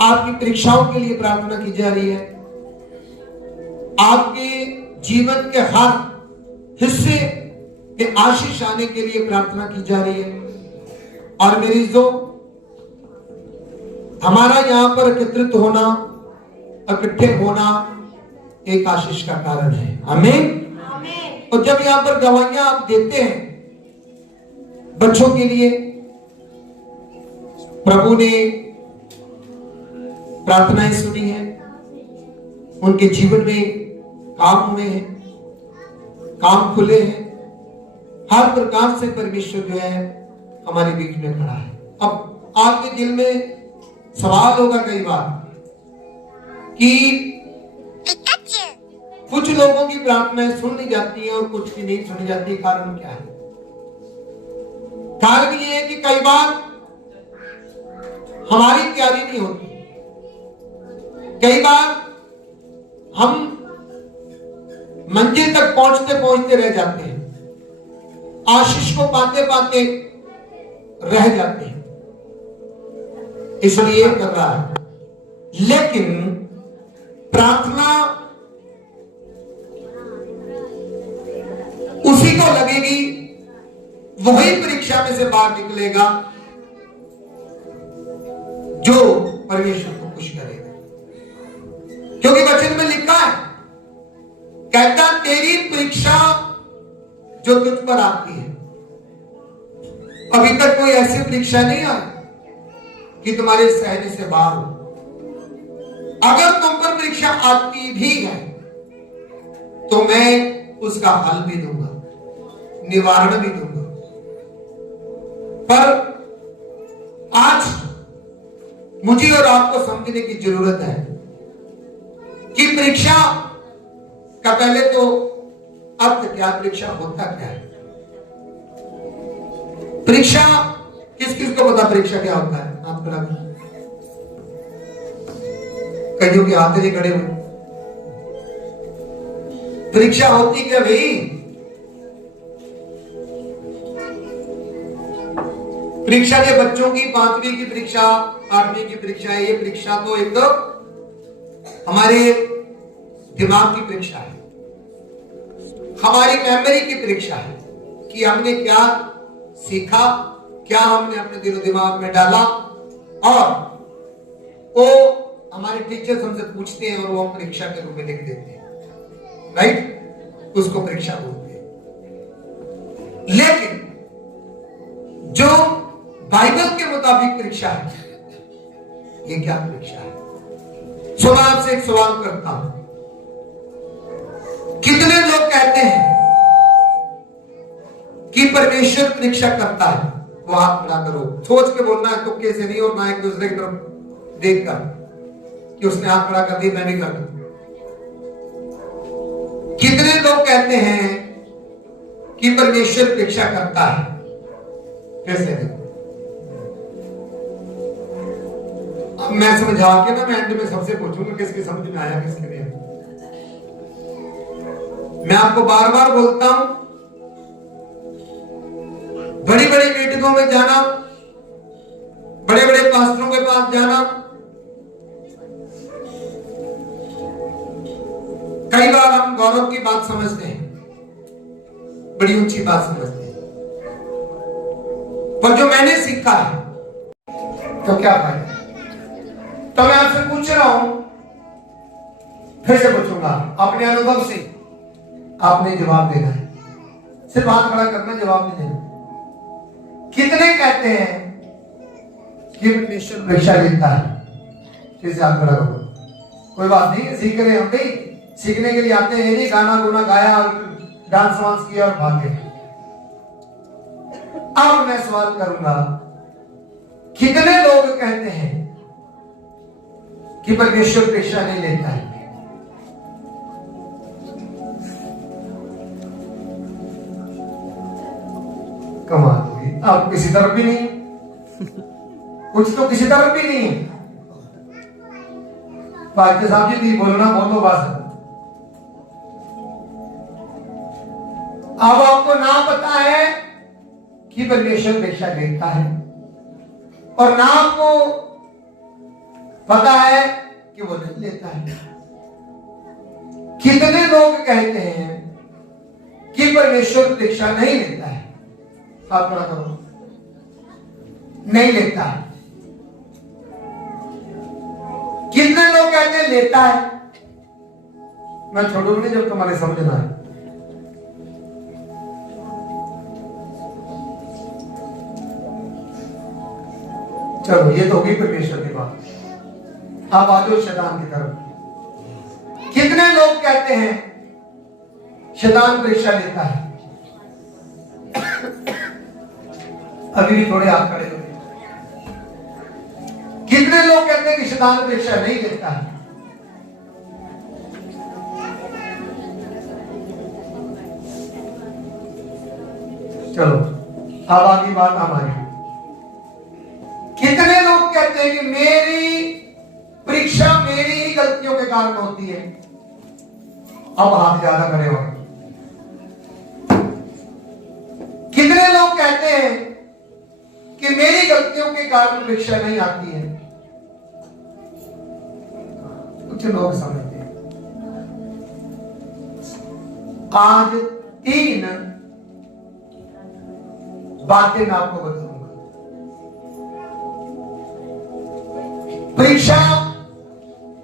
आपकी परीक्षाओं के लिए प्रार्थना की जा रही है, आपके जीवन के हर हिस्से में आशीष आने के लिए प्रार्थना की जा रही है। और मेरी जो हमारा यहां पर एकत्रित होना, इकट्ठे होना एक आशीष का कारण है। आमीन। और जब यहां पर गवाहियां आप देते हैं बच्चों के लिए, प्रभु ने प्रार्थनाएं सुनी है, उनके जीवन में काम हुए हैं, काम खुले हैं, हर प्रकार से परमेश्वर जो है हमारे बीच में खड़ा है। अब आपके दिल में सवाल होगा कई बार कि कुछ लोगों की प्रार्थनाएं सुन ली जाती हैं और कुछ की नहीं सुनी जाती। कारण क्या है? कारण ये है कि कई बार हमारी तैयारी नहीं होती, कई बार हम मंजिल तक पहुंचते पहुंचते रह जाते हैं, आशीष को पाते पाते रह जाते हैं, इसलिए कर रहा है। लेकिन प्रार्थना उसी को लगेगी, वही परीक्षा में से बाहर निकलेगा जो परमेश्वर को खुश करेगा। क्योंकि वचन में लिखा है, कहता तेरी परीक्षा जो तुझ पर आती है, अभी तक कोई ऐसी परीक्षा नहीं आई कि तुम्हारे सहने से बाहर हो। अगर तुम पर परीक्षा आती भी है तो मैं उसका हल भी दूंगा, निवारण भी दूंगा। पर आज मुझे और आपको समझने की जरूरत है कि परीक्षा का पहले तो अर्थ क्या, परीक्षा होता क्या है। परीक्षा किस किस को पता परीक्षा क्या होता है? आप बता, कईयों के हाथ नहीं खड़े हुए। परीक्षा होती क्या भाई? परीक्षा के बच्चों की 5वीं की परीक्षा, 8वीं की परीक्षा है। ये परीक्षा तो एक तो हमारे दिमाग की परीक्षा है, हमारी मेमोरी की परीक्षा है कि हमने क्या सीखा, क्या हमने अपने दिलो दिमाग में डाला। और वो हमारे टीचर्स हमसे पूछते हैं और वो हम परीक्षा के रूप में लिख देते हैं, राइट? उसको परीक्षा बोलते हैं। लेकिन जो बाइबल के मुताबिक परीक्षा है, ये क्या परीक्षा है? सो मैं आपसे एक सवाल करता हूं, कितने लोग कहते हैं कि परमेश्वर परीक्षा करता है? वो हाथ खड़ा करो, सोच के बोलना है, तुक्के से नहीं, और ना एक दूसरे की तरफ देखकर कि उसने हाथ खड़ा कर दी मैं भी कर दूं। कितने लोग कहते हैं कि परमेश्वर परीक्षा करता है? कैसे देखो, अब मैं समझा के ना, मैं एंड में सबसे पूछूंगा किसकी समझ में आया, किसके नहीं। मैं आपको बार बार बोलता हूं, बड़ी बड़ी मीटिंगों में जाना, बड़े बड़े पास्टरों के पास जाना, कई बार हम गौरव की बात समझते हैं, बड़ी ऊंची बात समझते हैं, पर जो मैंने सीखा है तो क्या फायदा? तो मैं आपसे पूछ रहा हूं, फिर से पूछूंगा, अपने अनुभव से आपने जवाब देना है, सिर्फ हाथ खड़ा करना, जवाब नहीं देना। कितने कहते हैं कि परमेश्वर परीक्षा लेता है? फिर से हाथ खड़ा करो। कोई बात नहीं, सीख रहे हम नहीं, सीखने के लिए आते हैं, नहीं गाना गुना गाया और डांस वांस किया और भाग गए। अब मैं सवाल करूंगा, कितने लोग कहते हैं कि परमेश्वर परीक्षा नहीं लेता है? कमाल होगी। आप किसी तरफ भी नहीं, कुछ तो किसी तरफ भी नहीं। पार्टी साहब जी बोलना बोलो बस। अब आपको ना पता है कि परमेश्वर परीक्षा लेता है, और ना आपको पता है कि वो नहीं लेता है। कितने लोग कहते हैं कि परमेश्वर परीक्षा नहीं लेता है? हाथ खड़ा करो। नहीं लेता है। कितने लोग कहते हैं लेता है? मैं छोड़ूंगा नहीं जब तुम्हारे समझना है। चलो ये तो होगी परमेश्वर की बात। अब आ जाओ शैतान की तरफ। कितने लोग कहते हैं शैतान परीक्षा लेता है? अभी भी थोड़े हाथ खड़े होंगे। कितने लोग कहते हैं कि शैतान परीक्षा नहीं लेता है? चलो अब आगे बात हमारी। कितने लोग कहते हैं कि मेरी परीक्षा मेरी ही गलतियों के कारण होती है? अब हाथ ज्यादा खड़े हो। कितने लोग कहते हैं कि मेरी गलतियों के कारण परीक्षा नहीं आती है? कुछ लोग समझते हैं। आज 3 बातें मैं आपको बताऊंगा। परीक्षा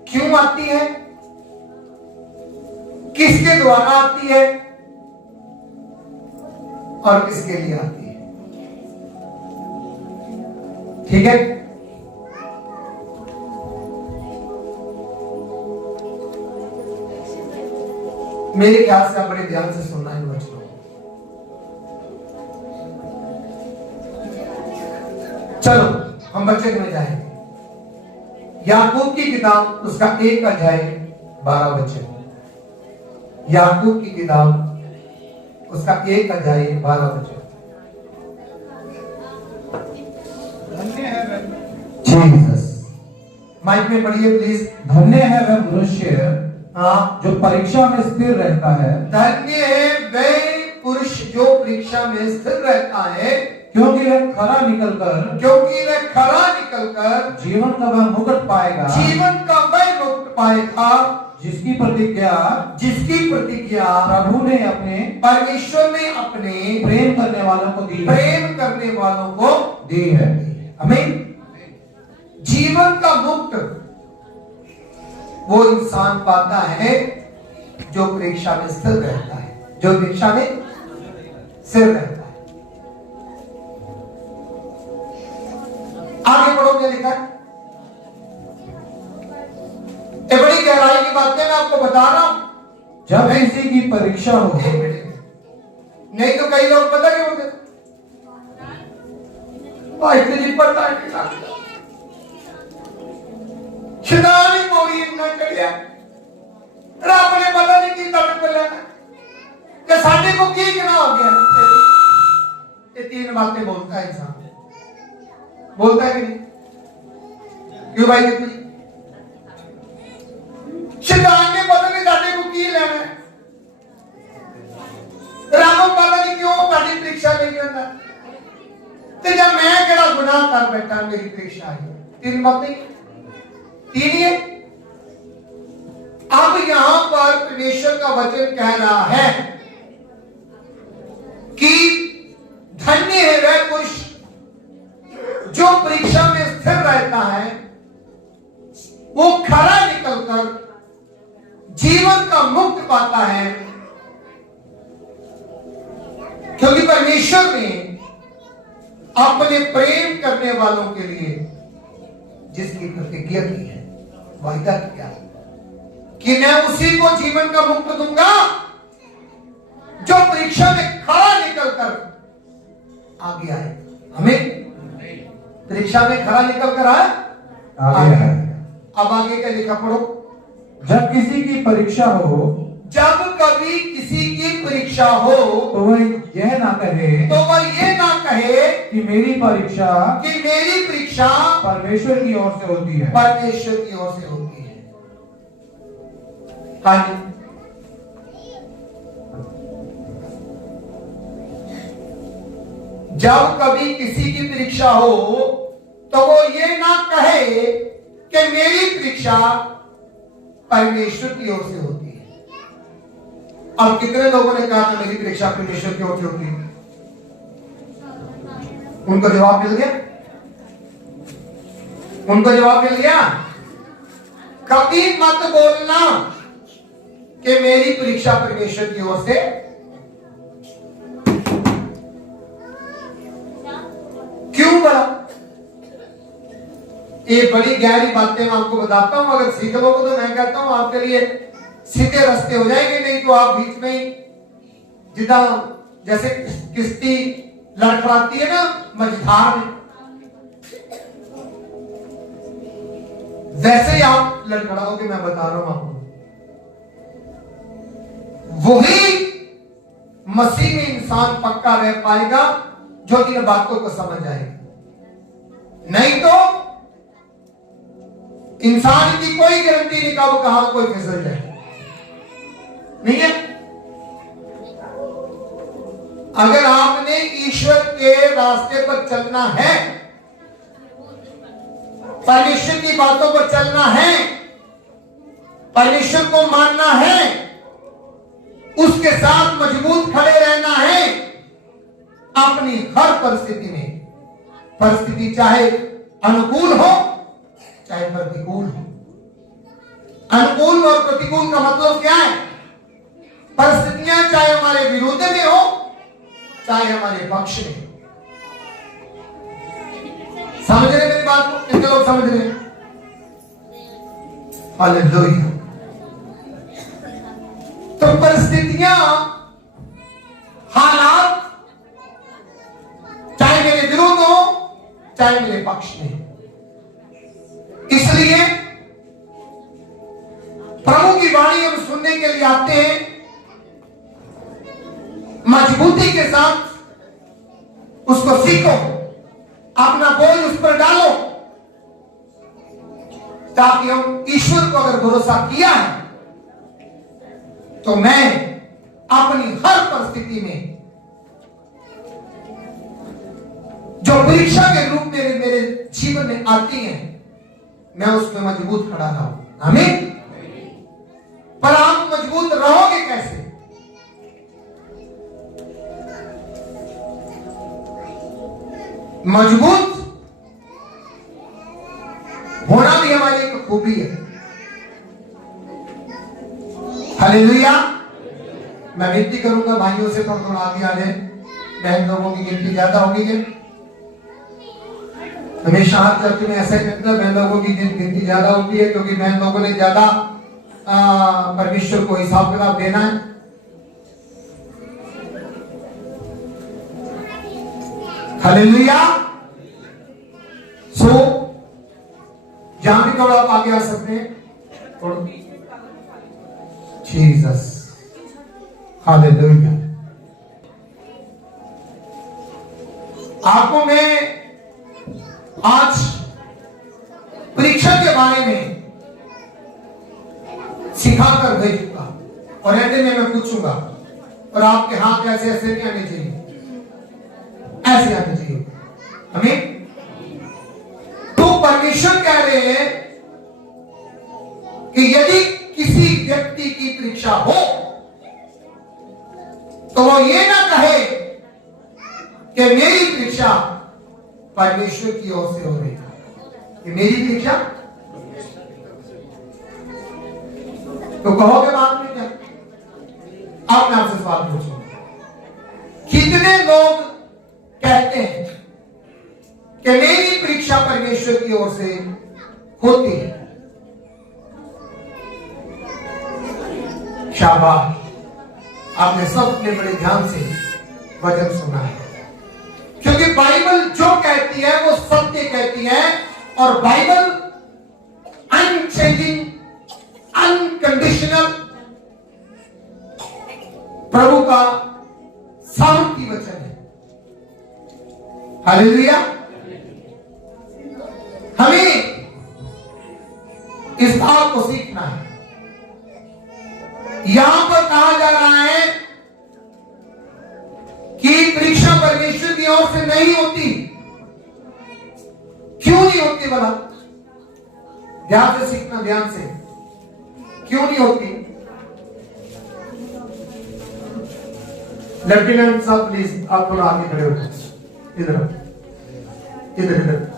क्यों आती है, किसके द्वारा आती है और किसके लिए आती है। ठीक है? मेरे ख्याल से आप बड़े ध्यान से सुनना है बच्चों। चलो हम बच्चे में जाएंगे। याकूब की किताब उसका 1 अध्याय 12 वचन। याकूब की किताब उसका 1 अध्याय 12 वचन। जीसस माइक में पढ़िए प्लीज। धन्य है वह मनुष्य जो परीक्षा में स्थिर रहता है। धन्य है वह पुरुष जो परीक्षा में स्थिर रहता है, क्योंकि वह खरा निकलकर जीवन का वह मुकुट पाएगा। जीवन का वह मुकुट पाएगा जिसकी प्रतिज्ञा प्रभु ने अपने परमेश्वर ने अपने प्रेम करने वालों को दी है। आमीन। जीवन का मुकुट वो इंसान पाता है जो परीक्षा में स्थिर रहता है, जो परीक्षा में स्थिर रहता है। आगे पढ़ो क्या लिखा है। ये बड़ी गहराई की बातें मैं आपको बता रहा हूं। जब किसी की परीक्षा हो, नहीं तो कई लोग पता क्या बोलते भाई तेरी पता नहीं शैतान ही मोड़ी इतना चढ़िया रब ने पता नहीं की तब पर लेना कि साडे को की गुनाह हो गया। ये 3 बातें बोलता है इंसान। बोलता है कि नहीं? क्यों भाई कितनी शैतान ने पता नहीं साडे को की लेना रब पता नहीं क्यों साडी परीक्षा लेके आंदा ते जब मैं केड़ा गुनाह कर बैठा मेरी परीक्षा आई। 3 बातें 3 ही है। अब यहां पर परमेश्वर का वचन कह रहा है कि धन्य है वह पुरुष जो परीक्षा में स्थिर रहता है, वो खरा निकलकर जीवन का मुक्त पाता है, क्योंकि परमेश्वर ने अपने प्रेम करने वालों के लिए जिसकी प्रतिज्ञा की है, वायदा किया कि मैं उसी को जीवन का मुक्त दूंगा जो परीक्षा में खरा निकलकर आगे आए। हमें परीक्षा में खरा निकलकर आगे आए। अब आगे क्या लिखा पढ़ो। जब किसी की परीक्षा हो, जब कभी किसी की परीक्षा हो तो वह यह ना कहे कि मेरी परीक्षा परमेश्वर की ओर से होती है। परमेश्वर की ओर से होती है। हाँ जी। जब कभी किसी की परीक्षा हो तो वो ये ना कहे कि मेरी परीक्षा परमेश्वर की ओर से होती है। अब कितने लोगों ने कहा था मेरी परीक्षा परमेश्वर की ओर से होती है? उनको जवाब मिल गया? उनको जवाब मिल गया? कभी मत बोलना कि मेरी परीक्षा परमेश्वर की ओर से। क्यों बोला? ये बड़ी गहरी बातें मैं आपको बताता हूं, अगर सीख लोगे तो मैं कहता हूं आपके लिए सीधे रास्ते हो जाएंगे, नहीं तो आप बीच में ही जिदा जैसे किश्ती लड़खड़ाती है ना मझधार में, वैसे ही आप लड़खड़ाओगे। मैं बता रहा हूं आपको, वही मसीह में इंसान पक्का रह पाएगा जो इन बातों को समझ आएगा। नहीं तो इंसान की कोई गारंटी नहीं कब कहां कोई फिसल जाए, नहीं है। अगर आपने ईश्वर के रास्ते पर चलना है, परमेश्वर की बातों पर चलना है, परमेश्वर को मानना है, उसके साथ मजबूत खड़े रहना है अपनी हर परिस्थिति में। परिस्थिति चाहे अनुकूल हो चाहे प्रतिकूल हो। अनुकूल और प्रतिकूल का मतलब क्या है? परिस्थितियां चाहे हमारे विरुद्ध में हो चाहे हमारे पक्ष में। समझ रहे मेरी बात को? कितने लोग समझ रहे हैं? हालेलुया। तो परिस्थितियां, हालात चाहे मेरे विरुद्ध हो चाहे मेरे पक्ष में, इसलिए प्रभु की वाणी हम सुनने के लिए आते हैं, मजबूती के साथ उसको सीखो, अपना बोझ उस पर डालो, ताकि हम ईश्वर को अगर भरोसा किया है तो मैं अपनी हर परिस्थिति में जो परीक्षा के रूप में मेरे जीवन में आती है, मैं उसमें मजबूत खड़ा रहूं। आमीन। पर आप मजबूत रहोगे कैसे? मजबूत होना भी हमारी एक खूबी है। हालेलुया। मैं विनती करूंगा भाइयों से थोड़ा आगे आ जाए, बहन लोगों की गिनती ज्यादा होगी कि हमेशा हर चर्च में ऐसा ही कहता है, बहन लोगों की गिनती ज्यादा होती है क्योंकि बहन लोगों ने ज्यादा परमेश्वर को हिसाब किताब देना है। हालेलुया। सो जहां भी थोड़ा आप आगे आ सकते हैं। जीसस। हालेलुया। आपको मैं आज परीक्षा के बारे में सिखाकर भेजूंगा और ऐसे में मैं पूछूंगा और आपके हाथ ऐसे ऐसे नहीं आने चाहिए, ऐसे आने चाहिए। हमें तो परमेश्वर कह रहे हैं कि यदि किसी व्यक्ति की परीक्षा हो तो वो ये ना कहे कि मेरी परीक्षा परमेश्वर की ओर से हो रही है, कि मेरी परीक्षा। तो कहोगे बात में क्या? अब मैं आपसे सवाल पूछूंगा, कितने लोग कहते हैं कि मेरी परीक्षा परमेश्वर की ओर से होती है? शाबाश। आपने सबने बड़े ध्यान से वचन सुना है, क्योंकि बाइबल जो कहती है वो सत्य कहती है और बाइबल अनचेंजिंग, अनकंडीशनल प्रभु का सामर्थ्य वचन है। हालेलुया। हमें इस बात को सीखना है। यहां पर कहा जा रहा है कि परीक्षा परमेश्वर की ओर से नहीं होती। क्यों नहीं होती भला? ध्यान से सीखना, ध्यान से। क्यों नहीं होती? लेफ्टिनेंट साहब प्लीज आप थोड़ा आगे खड़े हो, इधर इधर इधर।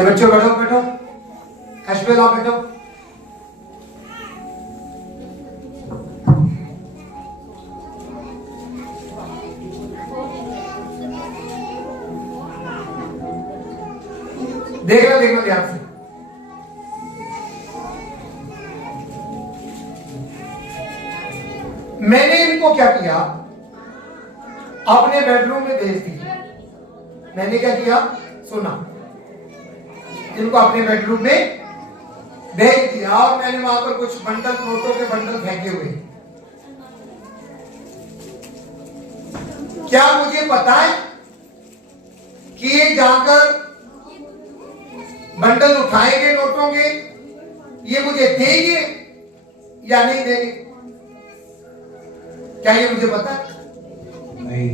बच्चों बैठो बैठो, ऐश्वर्या आप बैठो। देखना ध्यान से। मैंने इनको क्या किया, अपने बेडरूम में भेज दिया। मैंने क्या किया, सुना, इनको अपने बेडरूम में भेज दिया और मैंने वहां पर कुछ बंडल, नोटों के बंडल फेंके हुए। क्या मुझे पता है कि ये जाकर बंडल उठाएंगे नोटों के, ये मुझे देंगे या नहीं देंगे? क्या ये मुझे पता है? नहीं।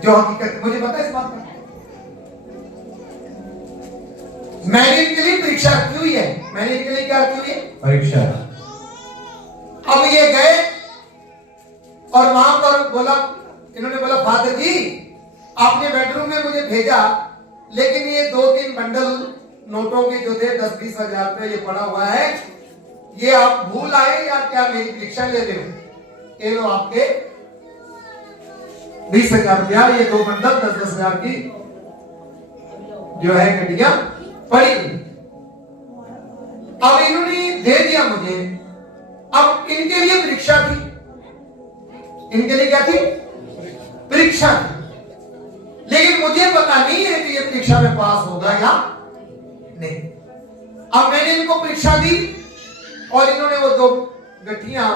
जो हकीकत मुझे पता है इस बात का। मैंने इनके लिए परीक्षा रखी हुई है। मैंने इनके लिए क्या रखी हुई है? परीक्षा। अब ये गए और वहां पर बोला, इन्होंने बोला फादर जी आपने बेडरूम में मुझे भेजा, लेकिन ये 2-3 बंडल नोटों के जो थे 10-20 हजार रुपए ये पड़ा हुआ है, ये आप भूल आए या क्या मेरी परीक्षा ले रहे हो? ये लो आपके 20,000 रुपया, ये 2 बंडल 10-10 हजार की जो है गड्डियां पड़ी हुई। अब इन्होंने दे दिया मुझे। अब इनके लिए परीक्षा थी, इनके लिए क्या थी? परीक्षा थी। लेकिन मुझे पता नहीं है कि ये परीक्षा में पास होगा या नहीं। अब मैंने इनको परीक्षा दी और इन्होंने वो 2 गठियां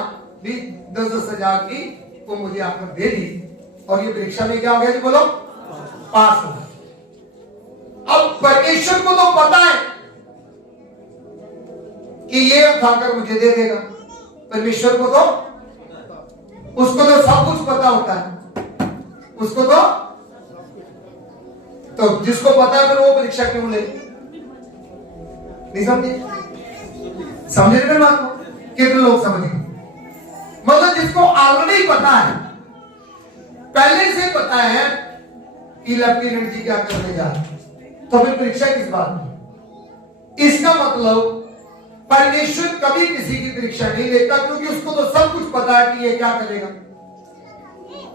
10-10 हजार की वो मुझे आकर दे दी और ये परीक्षा में क्या हो गया जी? बोलो, पास हो गया। अब परमेश्वर को तो पता है कि ये उठाकर मुझे दे देगा। परमेश्वर को तो, उसको तो सब कुछ पता होता है, उसको तो जिसको पता है फिर वो परीक्षा क्यों ले? नहीं समझे? समझे मेरी बात को? कितने लोग समझे? मतलब जिसको ऑलरेडी पता है, पहले से पता है कि लेफ्टिनेंट जी क्या करने जा रहे, तो फिर परीक्षा किस बात की? इसका मतलब परमेश्वर कभी किसी की परीक्षा नहीं लेता, क्योंकि उसको तो सब कुछ पता है कि ये क्या करेगा।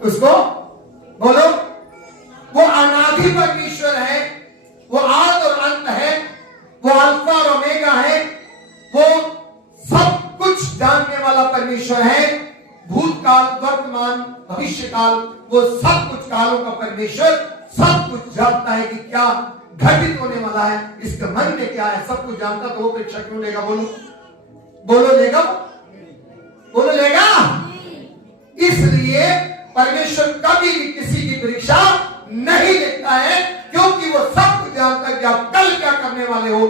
उसको बोलो, वो अनादि परमेश्वर है, वो आद और अंत है, वो अल्फा और ओमेगा है, वो सब कुछ जानने वाला परमेश्वर है। भूतकाल, वर्तमान, भविष्यकाल, वो सब कुछ कालों का परमेश्वर सब कुछ जानता है कि क्या घटित होने वाला है, इसके मन में क्या है, सब कुछ जानता। तो वो परीक्षा क्यों लेगा? बोलो बोलो, लेगा? बोलो लेगा? इसलिए परमेश्वर कभी भी किसी की परीक्षा नहीं लेता है, क्योंकि वो सब कुछ जानता है कि आप कल क्या करने वाले हो,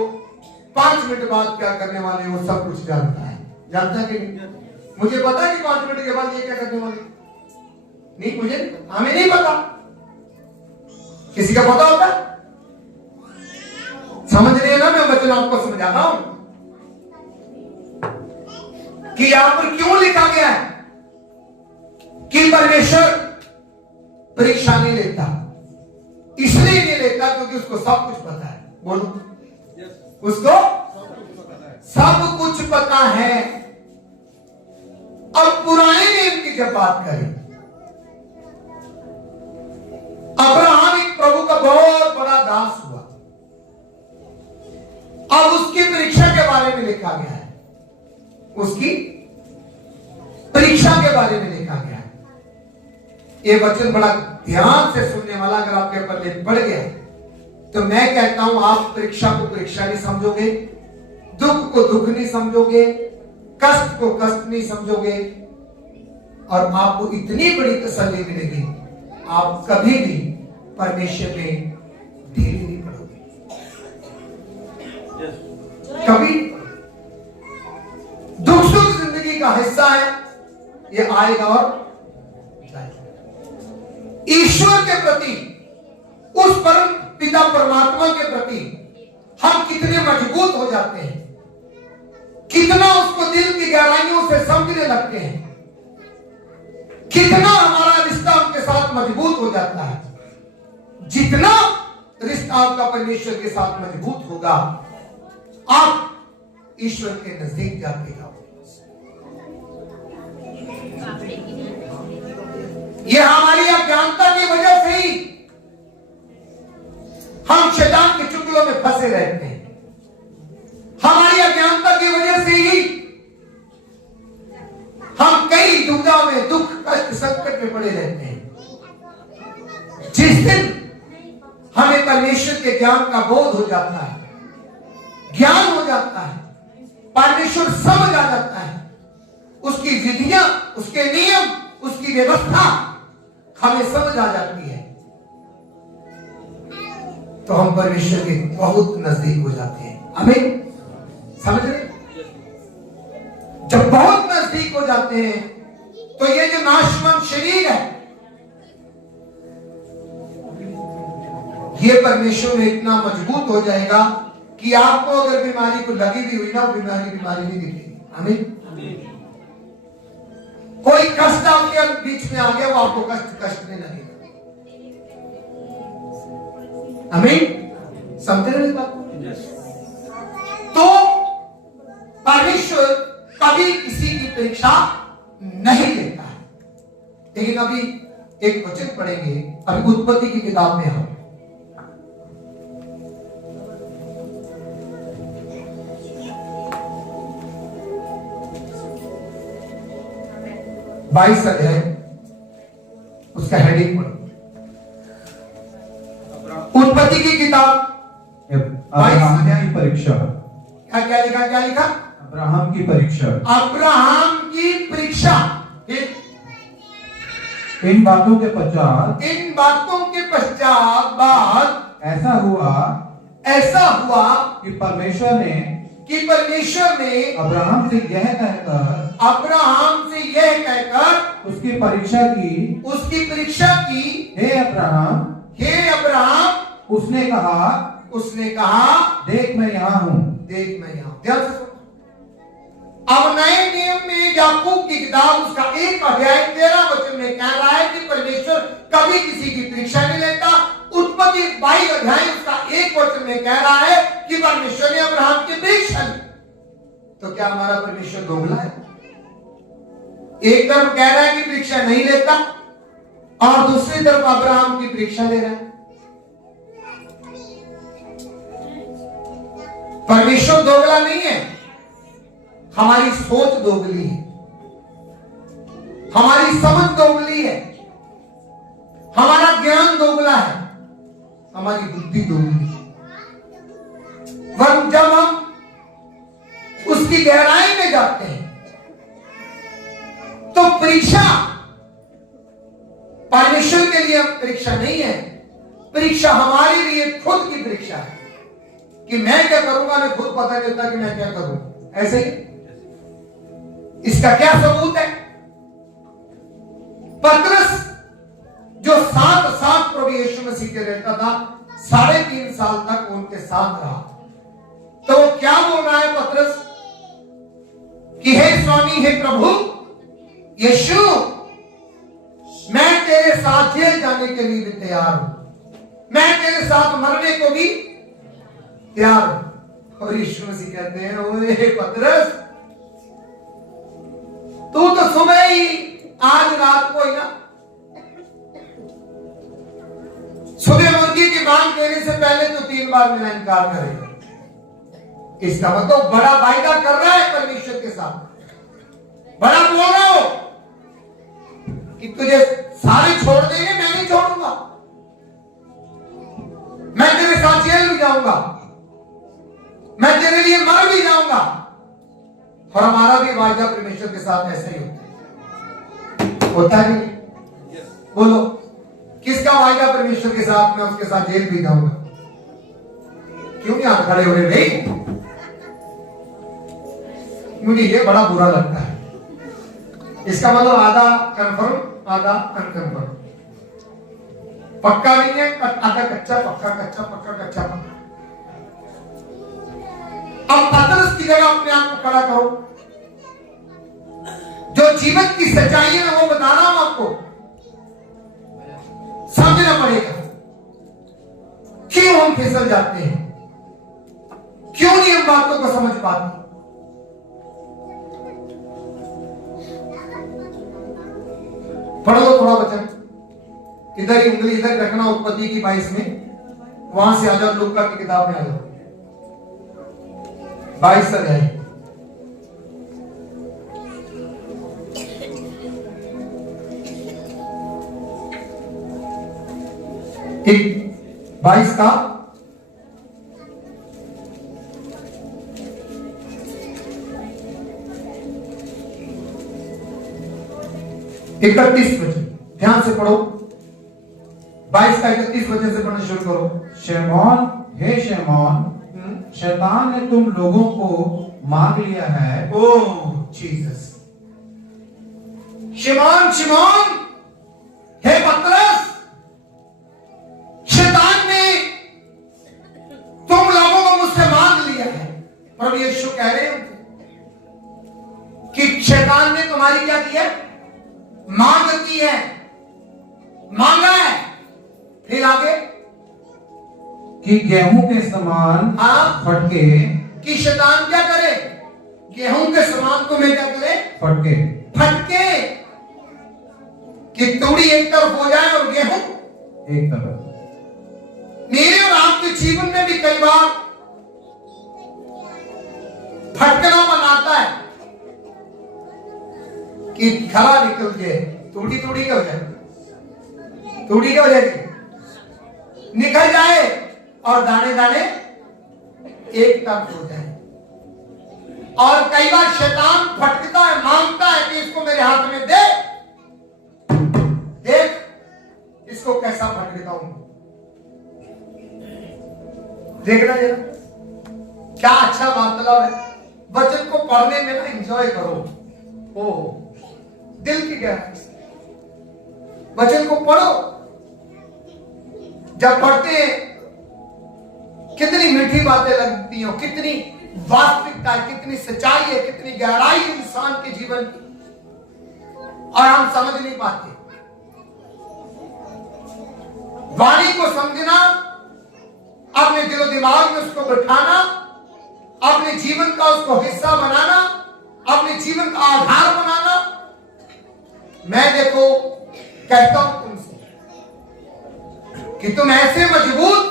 5 मिनट बाद क्या करने वाले हो, सब कुछ जानता है। जानता है कि नहीं? मुझे पता है कि 5 मिनट के बाद ये क्या करने वाले नहीं, मुझे हमें नहीं पता। किसी का पता होता है? समझ रहे हैं ना? मैं वचन आपको समझा रहा हूं कि यहां पर क्यों लिखा गया है कि परमेश्वर परीक्षा नहीं लेता। इसलिए नहीं लेता क्योंकि उसको सब कुछ पता है। बोलो, उसको सब कुछ पता है। अब पुराने नियम की जब बात करें, अब्राहम एक प्रभु का बहुत बड़ा दास हुआ। अब उसकी परीक्षा के बारे में लिखा गया है, उसकी परीक्षा के बारे में लिखा गया है। ये वचन बड़ा ध्यान से सुनने वाला अगर आपके पल्ले पड़ गया तो मैं कहता हूं आप परीक्षा को परीक्षा नहीं समझोगे, दुख को दुख नहीं समझोगे, कष्ट को कष्ट नहीं समझोगे, और आपको इतनी बड़ी तसल्ली मिलेगी, आप कभी भी परमेश्वर में ढीली नहीं पड़ोगे। कभी दुख सुख जिंदगी का हिस्सा है, ये आएगा और ईश्वर के प्रति, उस परम पिता परमात्मा के प्रति हम कितने मजबूत हो जाते हैं, कितना उसको दिल की गहराइयों से समझने लगते हैं, कितना हमारा रिश्ता उनके साथ मजबूत हो जाता है। जितना रिश्ता आपका परमेश्वर के साथ मजबूत होगा, आप ईश्वर के नजदीक जाते जाओगे। यह हमारी अज्ञानता की वजह से ही हम शैतान के चुगलों में फंसे रहते हैं। हमारी अज्ञानता की वजह से ही हम कई दुविधा में, दुख, कष्ट, संकट में पड़े रहते हैं। जिस दिन हमें परमेश्वर के ज्ञान का बोध हो जाता है, ज्ञान हो जाता है, परमेश्वर समझ आ जाता है, उसकी विधियां, उसके नियम, उसकी व्यवस्था हमें समझ आ जाती है, तो हम परमेश्वर के बहुत नजदीक हो जाते हैं। हमें समझ रहे? जब बहुत नजदीक हो जाते हैं तो ये जो नाशवान शरीर है, ये परमेश्वर में इतना मजबूत हो जाएगा कि आपको अगर बीमारी को लगी भी हुई ना, बीमारी नहीं दिखेगी। हमें कोई कष्ट आपके बीच में आ गया, वो आपको कष्ट नहीं लगेगा। हमें समझ रहे इस बात को? तो परमेश्वर कभी किसी की परीक्षा नहीं लेता है। लेकिन अभी एक वचन पढ़ेंगे, अभी उत्पत्ति की किताब में हम 22 अध्याय, उसका हेडिंग पढ़ो। उत्पत्ति की किताब अब्राहम की परीक्षा। क्या लिखा? अब्राहम की परीक्षा। अब्राहम की परीक्षा। इन बातों के पश्चात बाद ऐसा हुआ कि परमेश्वर ने अब्राहम से यह कहकर उसकी परीक्षा की, हे अब्राहम, उसने कहा देख मैं यहाँ हूँ। ध्यान से सुनो। अब नए नियम में याकूब की किताब उसका 1 अध्याय 13 वचन में कह रहा है कि परमेश्वर कभी किसी की परीक्षा नहीं लेता। उत्पत्ति 22 अध्याय उसका 1 वचन में कह रहा है कि परमेश्वर ने अब्राहम की परीक्षा ली। तो क्या हमारा परमेश्वर दोगला है? एक तरफ कह रहा है कि परीक्षा नहीं लेता और दूसरी तरफ अब्राहम की परीक्षा ले रहा है। परमेश्वर दोगला नहीं है, हमारी सोच दोगली है, हमारी समझ दोगली है, हमारा ज्ञान दोगला है, हमारी बुद्धि दोगली है। वरन जब हम उसकी गहराई में जाते हैं तो परीक्षा परमेश्वर के लिए परीक्षा नहीं है, परीक्षा हमारे लिए खुद की परीक्षा है कि मैं क्या करूंगा, मैं खुद पता नहीं होता कि मैं क्या करूं। ऐसे ही इसका क्या सबूत है? पतरस जो साथ प्रभु यीशु मसीह के रहता था, 3.5 साल तक उनके साथ रहा, तो वो क्या बोल रहा है पतरस कि हे स्वामी, हे प्रभु यीशु, मैं तेरे साथ जेल जाने के लिए भी तैयार हूं, मैं तेरे साथ मरने को भी तैयार हूं। और यीशु मसीह कहते हैं, ओए पतरस, तू तो सुबह ही आज रात को ही ना, सुबह मुर्गी की मांग देने से पहले तो 3 बार मेरा इनकार करेगा। इसका मतलब बड़ा वायदा कर रहा है परमेश्वर के साथ, बड़ा बोल रहा हो कि तुझे सारे छोड़ देंगे, मैं नहीं छोड़ूंगा, मैं तेरे साथ जेल भी जाऊंगा, मैं तेरे लिए मर भी जाऊंगा। और हमारा भी वायदा परमेश्वर के साथ ऐसा ही होता है नहीं? बोलो, किसका वायदा परमेश्वर के साथ? मैं उसके साथ जेल भी जाऊंगा। क्यों नहीं आप खड़े हो रहे भाई? मुझे ये बड़ा बुरा लगता है। इसका मतलब आधा कंफर्म आधा अनकंफर्म, पक्का नहीं है, आधा कच्चा पक्का, कच्चा पक्का, कच्चा पक्का। अब पतरस की जगह अपने आप को खड़ा करो। जो जीवन की सच्चाई है वो बता रहा हूं आपको, समझना पड़ेगा। क्यों हम फिसल जाते हैं, क्यों नहीं हम बातों को समझ पाते। पढ़ लो थोड़ा वचन, इधर ही उंगली इधर रखना, उत्पत्ति की 22 में, वहां से आ जाओ, लूका की किताब में आ जाओ, 22 अध्याय। एक 22 का 31 वचन, ध्यान से पढ़ो। 22 का 31 वचन से पढ़ना शुरू करो। शैतान, हे शैतान, शैतान ने तुम लोगों को मांग लिया है। ओह जीसस। शिमोन, शिमोन, हे पतरस, शैतान ने तुम लोगों को मुझसे मांग लिया है। प्रभु यीशु कह रहे हैं कि शैतान ने तुम्हारी क्या किया, मांग की है, मांगा है। फिर आगे कि गेहूं के समान फटके, कि शैतान क्या करे, गेहूं के समान तुम्हें क्या करे, फटके, फटके, कि तूड़ी एक तरफ हो जाए और गेहूं एक तरफ। मेरे और आपके जीवन में भी कई बार फटकना बनाता है कि खरा निकल जाए, तूड़ी तूड़ी क्या हो जाए, तूड़ी क्या हो जाएगी, निकल जाए और दाने दाने एक तरफ हो जाए। और कई बार शैतान फटकता है, मांगता है कि इसको मेरे हाथ में दे, देख इसको कैसा फटकता हूं, देखना जरा क्या अच्छा वार्तालाप है। वचन को पढ़ने में ना एंजॉय करो, ओ दिल की गहराई से वचन को पढ़ो। जब पढ़ते हैं कितनी मीठी बातें लगती हो, कितनी वास्तविकता है, कितनी सच्चाई है, कितनी गहराई है इंसान के जीवन की, और हम समझ नहीं पाते। वाणी को समझना, अपने दिलो दिमाग में उसको बिठाना, अपने जीवन का उसको हिस्सा बनाना, अपने जीवन का आधार बनाना। मैं देखो कहता हूं तुमसे कि तुम ऐसे मजबूत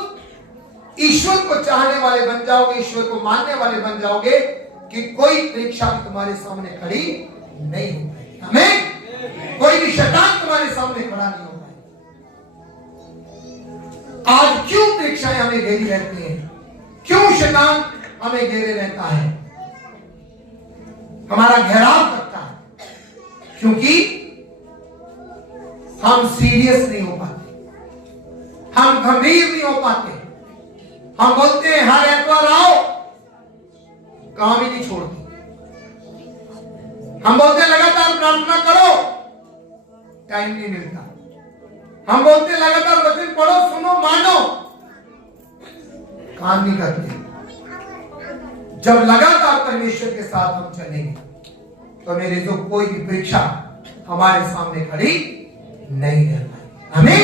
ईश्वर को चाहने वाले बन जाओगे, ईश्वर को मानने वाले बन जाओगे कि कोई परीक्षा भी तुम्हारे सामने खड़ी नहीं हो पाएगी। हमें कोई भी शैतान तुम्हारे सामने खड़ा नहीं हो पाएगा। आज क्यों परीक्षाएं हमें घेरी रहती हैं, क्यों शैतान हमें घेरे रहता है, हमारा घेराव करता है? क्योंकि हम सीरियस नहीं हो पाते, हम गंभीर नहीं हो पाते। हम बोलते हैं हर एतवार आओ, काम ही नहीं छोड़ती। हम बोलते हैं लगातार प्रार्थना करो, टाइम नहीं मिलता। हम बोलते हैं लगातार वचन पढ़ो, सुनो, मानो, काम नहीं करते। जब लगातार परमेश्वर के साथ हम चलेंगे तो मेरे जो कोई भी परीक्षा हमारे सामने खड़ी नहीं रह पाएगी। हमें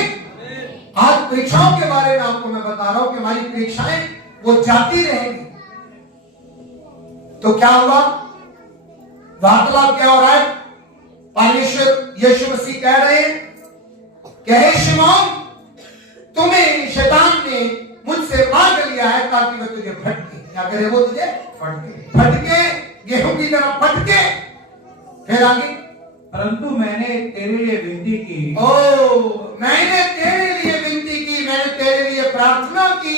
आज परीक्षाओं के बारे में आपको मैं बता रहा हूं कि हमारी परीक्षाएं वो जाती रहेंगी। तो क्या हुआ, वार्तालाप क्या हो रहा है? परमेश्वर यीशु मसीह कह रहे हैं कि हे शिमोन, तुम्हें शैतान ने मुझसे मांग लिया है ताकि वह तुझे फटके। क्या करे वो? तुझे फटके, फटके, गेहूं की तरह फटके। फिर आगे, परंतु मैंने तेरे लिए विनती की। ओ, मैंने तेरे लिए विनती की, मैंने तेरे लिए प्रार्थना की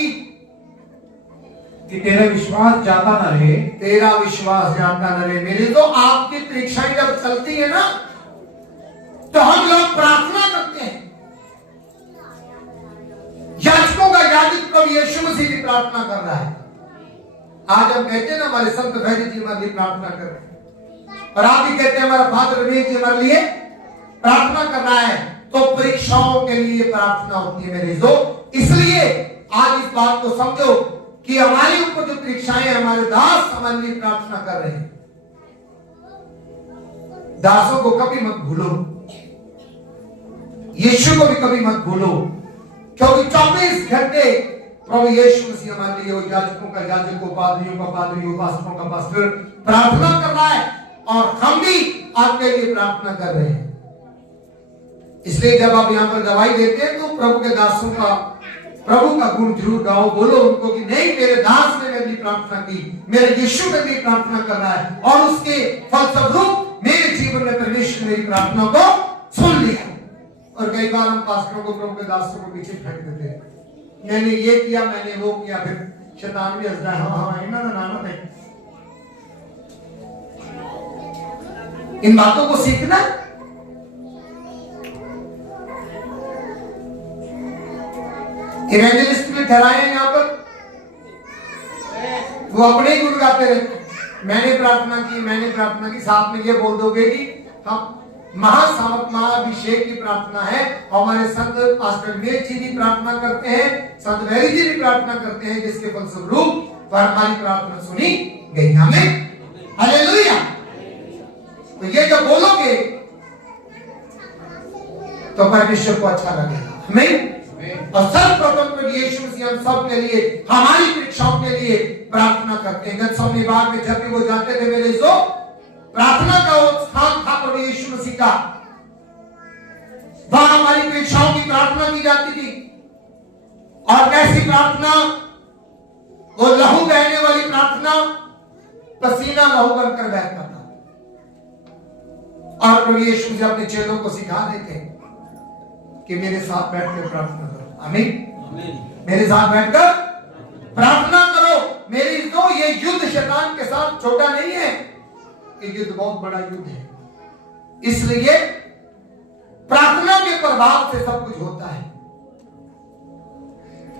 कि तेरा विश्वास जाता न रहे। तेरा विश्वास जाता न रहे। मेरे तो आपकी परीक्षाएं जब चलती है ना, तो हम लोग प्रार्थना करते हैं। याजकों का याजक प्रभु यीशु मसीह की प्रार्थना कर रहा है। आज हम कहते हैं ना हमारे संत भैरी जी हमारे लिए प्रार्थना कर रहे हैं, और आप भी कहते हैं हमारा फादर रमेश जी हमारे लिए प्रार्थना कर रहा है तो परीक्षाओं के लिए प्रार्थना होती है मेरे दोस्त। इसलिए आज इस बात को समझो कि हमारे ऊपर जो परीक्षाएं हैं, हमारे दास हमारे लिए प्रार्थना कर रहे हैं। दासों को कभी मत भूलो, यीशु को भी कभी मत भूलो, क्योंकि 24 घंटे प्रभु यीशु मसीह हमारे लिए याजकों का याजक, पादरियों का पादरी, पास्टरों का पास्टर प्रार्थना कर रहा है और हम भी आपके लिए प्रार्थना कर रहे हैं। इसलिए जब आप यहां पर गवाही देते हैं तो प्रभु के दासों का, प्रभु का गुण जरूर गाओ, बोलो उनको कि नहीं, मेरे दास ने मेरी प्रार्थना की, मेरे यीशु ने भी प्रार्थना कर रहा है और उसके फलस्वरूप मेरे जीवन में परमेश्वर मेरी प्रार्थना को सुन लिया। और कई बार हम पास्टरों को, प्रभु के दासों को पीछे फेंक देते हैं, मैंने ये किया, मैंने वो किया, फिर शैतान भी हंस रहा है, हाँ इन्हों ने नाना थे। इन बातों को सीखना, इवेंजलिस्ट भी ठहराए हैं यहाँ पर, वो अपने ही गुण गाते रहते, मैंने प्रार्थना की, मैंने प्रार्थना की। साथ में ये बोल दोगे कि हम महासामर्थ महाअभिषेक की प्रार्थना है, हमारे संत पास्टर मेघ जी भी प्रार्थना करते हैं, संत वैरी जी भी प्रार्थना करते हैं, जिसके फलस्वरूप पर हमारी प्रार्थना सुनी गई। हमें हालेलुया। तो ये जब बोलोगे तो परमेश्वर को अच्छा लगेगा। हमें और सर्वप्रथम तो यीशु मसीह हम सब के लिए, हमारी परीक्षाओं के लिए प्रार्थना करते हैं। गतसमनी बाग में जब भी वो जाते थे मेरे जो प्रार्थना का वो स्थान था प्रभु यीशु मसीह का, वहां हमारी परीक्षाओं की प्रार्थना की जाती थी। और कैसी प्रार्थना? वो लहू बहने वाली प्रार्थना, पसीना लहू बनकर बहता था। और प्रभु यीशु मसीह अपने चेलों को सिखा देते कि मेरे साथ बैठकर प्रार्थना करो। आमीन। मेरे साथ बैठकर प्रार्थना करो। मेरी तो ये युद्ध शैतान के साथ छोटा नहीं है, ये युद्ध बहुत बड़ा युद्ध है। इसलिए प्रार्थना के प्रभाव से सब कुछ होता है।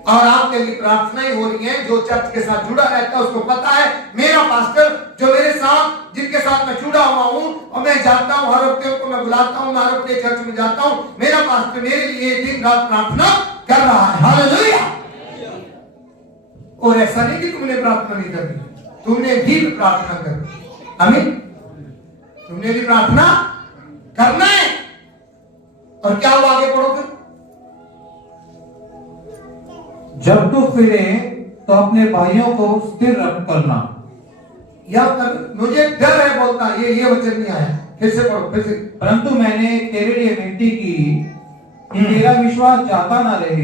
और आपके लिए प्रार्थनाएं हो रही हैं। जो चर्च के साथ जुड़ा रहता है उसको पता है, मेरा पास्टर जो मेरे साथ, जिनके साथ मैं जुड़ा हुआ हूं, और मैं जाता हूं हर हफ्ते उनको मैं बुलाता हूं, हर हफ्ते चर्च में जाता हूं, मेरा पास्टर मेरे लिए दिन रात प्रार्थना कर रहा है। हालेलुया। और ऐसा नहीं कि तुमने प्रार्थना नहीं करनी, तुमने भी प्रार्थना करनी। आमीन। तुमने भी प्रार्थना करना है। और क्या हुआ, आगे पढ़ो फिर। जब तू फिरे तो अपने भाइयों को स्थिर करना। मुझे डर है बोलता, ये वचन नहीं आया, फिर से पढ़ो, फिर से। परंतु मैंने तेरे लिए विनती की कि तेरा विश्वास जाता ना रहे।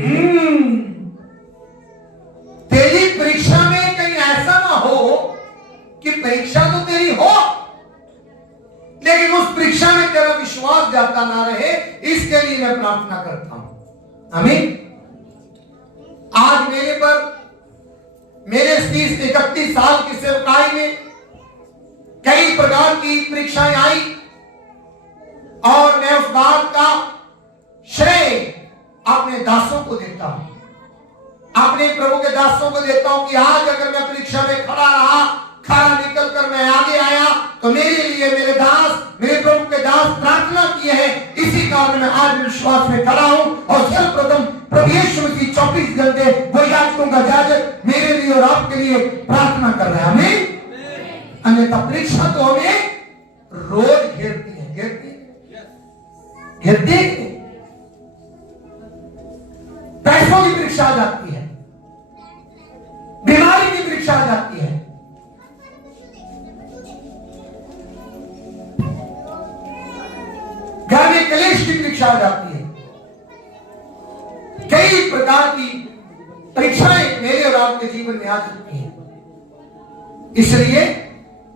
तेरी परीक्षा में कहीं ऐसा ना हो कि परीक्षा तो तेरी हो, लेकिन उस परीक्षा में तेरा विश्वास जाता ना रहे, इसके लिए मैं प्रार्थना करता हूं। आमीन। आज मेरे पर, मेरे 30-31 साल की सेवकाई में कई प्रकार की परीक्षाएं आई, और मैं उस बात का श्रेय अपने दासों को देता हूं, अपने प्रभु के दासों को देता हूं कि आज अगर मैं परीक्षा में खड़ा रहा, खरा निकल कर मैं आगे आया, तो मेरे लिए मेरे दास, मेरे प्रभु के दास प्रार्थना किए हैं। इसी कारण मैं आज विश्वास में खड़ा हूं। और सर्वप्रथम प्रभु यीशु मसीह 24 घंटे वो याजकों का याजक मेरे लिए और आपके लिए प्रार्थना कर रहा है। हमें अन्यथा परीक्षा तो हमें रोज घेरती है, घेरती है। पैसों की परीक्षा आ जाती है, बीमारी की परीक्षा आ जाती है, घर में कलेश की परीक्षा आ जाती है। कई प्रकार की परीक्षाएं मेरे और आपके जीवन में आ चुकी हैं। इसलिए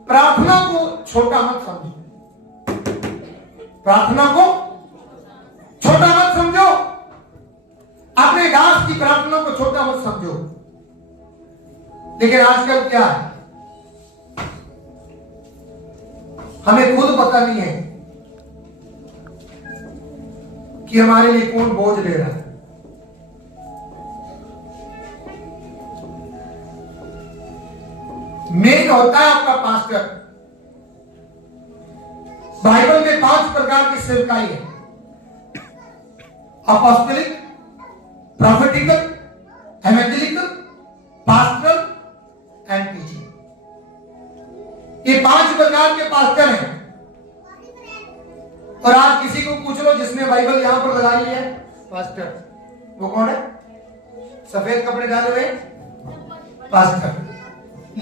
प्रार्थना को छोटा मत समझो, प्रार्थना को छोटा मत समझो, अपने दास की प्रार्थना को छोटा मत समझो। लेकिन आजकल क्या है, हमें खुद पता नहीं है कि हमारे लिए कौन बोझ ले रहा है। मेन होता है आपका पास्टर। बाइबल में 5 प्रकार की सेवकाई है। apostolic, prophetical, evangelical, pastoral and teaching. ये 5 प्रकार के पास्टर हैं। और आज किसी को पूछ लो जिसने बाइबल यहां पर लगाई है, पास्टर, वो कौन है? सफेद कपड़े डाले हुए पास्टर।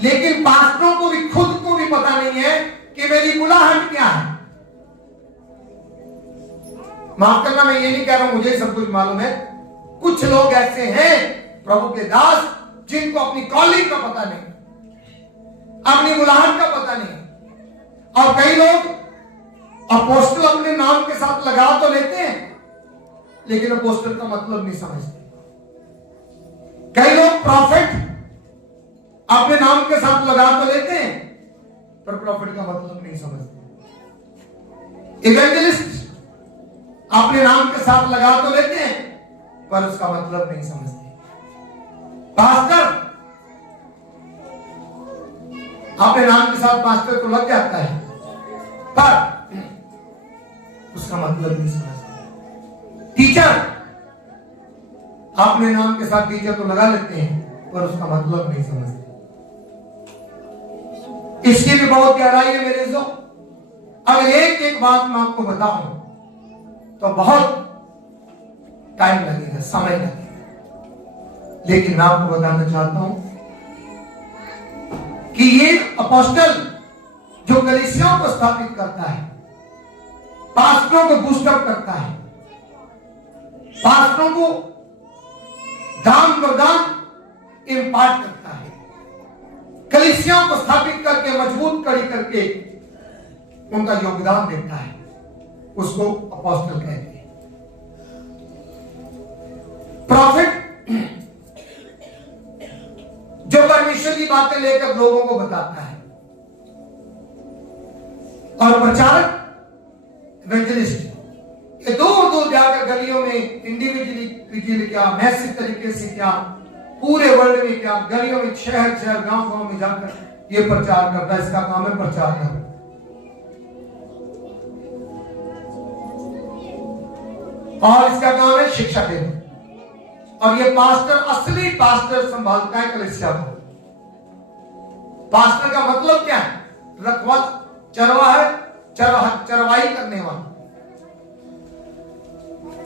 लेकिन पास्टरों को भी खुद को भी पता नहीं है कि मेरी बुलाहट क्या है। माफ करना, मैं ये नहीं कह रहा हूं मुझे सब कुछ मालूम है। कुछ लोग ऐसे हैं प्रभु के दास जिनको अपनी कॉलिंग का पता नहीं, अपनी बुलाहट का पता नहीं। और कई लोग अपोस्टल अपने नाम के साथ लगा तो लेते हैं, लेकिन अपोस्टल का मतलब नहीं समझते। कई लोग प्रॉफिट अपने नाम के साथ लगा तो लेते हैं, पर प्रॉफिट का मतलब नहीं समझते। इवेंजलिस्ट अपने नाम के साथ लगा तो लेते हैं, पर उसका मतलब नहीं समझते। पास्टर अपने नाम के साथ पास्टर तो लग जाता है, पर उसका मतलब नहीं समझते। टीचर अपने नाम के साथ टीचर तो लगा लेते हैं, पर उसका मतलब नहीं समझते। इसकी भी बहुत गहराई है मेरे दोस्तों। अगर एक एक बात मैं आपको बताऊं तो बहुत टाइम लगेगा, समय लगेगा। लेकिन मैं आपको बताना चाहता हूं कि ये अपोस्टल जो कलीसियाओं को स्थापित करता है, पास्टरों को बूस्टअप करता है, पास्टरों को दान प्रदान इंपार्ट करता है, कलीसियाओं को स्थापित करके मजबूत कड़ी करके उनका योगदान देता है, उसको अपोस्टल कहते हैं। प्रॉफिट जो परमेश्वर की बातें लेकर लोगों को बताता है, और प्रचारक इवेंजलिस्ट ये दूर दूर जाकर गलियों में इंडिविजुअली क्या, मैसिव तरीके से क्या, पूरे वर्ल्ड में क्या, गलियों में, शहर शहर गांव गांव में जाकर ये प्रचार करता है। इसका काम है प्रचार करना। और इसका काम है शिक्षा देना। और ये पास्टर, असली पास्टर संभालता है कलीसिया को। पास्टर का मतलब क्या है? रखवाल, चरवाहा, चरवाही करने वाला।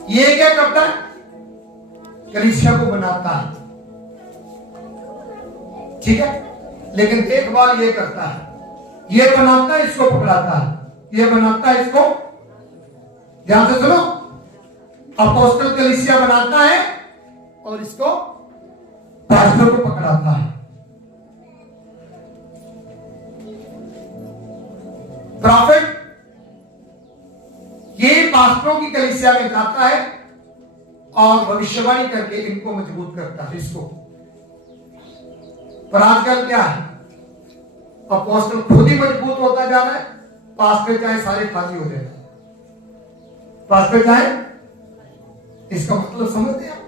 ये क्या करता है? कलीसिया को बनाता है, ठीक है। लेकिन देखभाल ये करता है, ये बनाता है, इसको पकड़ाता है, ये बनाता है, इसको, ध्यान से सुनो, अपोस्टल कलीसिया बनाता है और इसको पास्टर को पकड़ाता है। प्रॉफिट ये पास्टरों की कलीसिया में जाता है और भविष्यवाणी करके इनको मजबूत करता है, इसको। पर आजकल क्या है? अपोस्टल खुद ही मजबूत होता जा रहा है, पास्टर चाहे सारे खाली हो जाए। पास्टर चाहे, इसका मतलब समझते हैं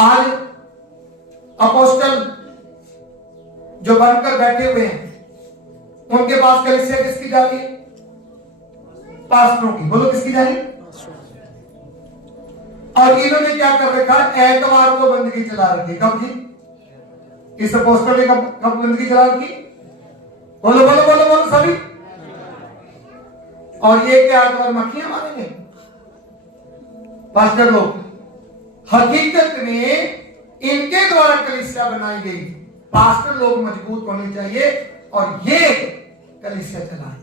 आज अपोस्टल जो बनकर बैठे हुए हैं, उनके पास कलीसिया किसकी जा रही है? पास्टरों की। बोलो किसकी जा रही है? और इन्होंने क्या कर रखा है? एतवार को बंदगी चला रखी। कब जी? इस अपोस्टल ने कब बंदगी चला रखी? बोलो बोलो बोलो बोलो सभी। और ये क्या एतवार मक्खियां मारेंगे पास्टर लोग? हकीकत में इनके द्वारा कलीसिया बनाई गई। पास्टर लोग मजबूत होने चाहिए और ये कलीसिया चलाए।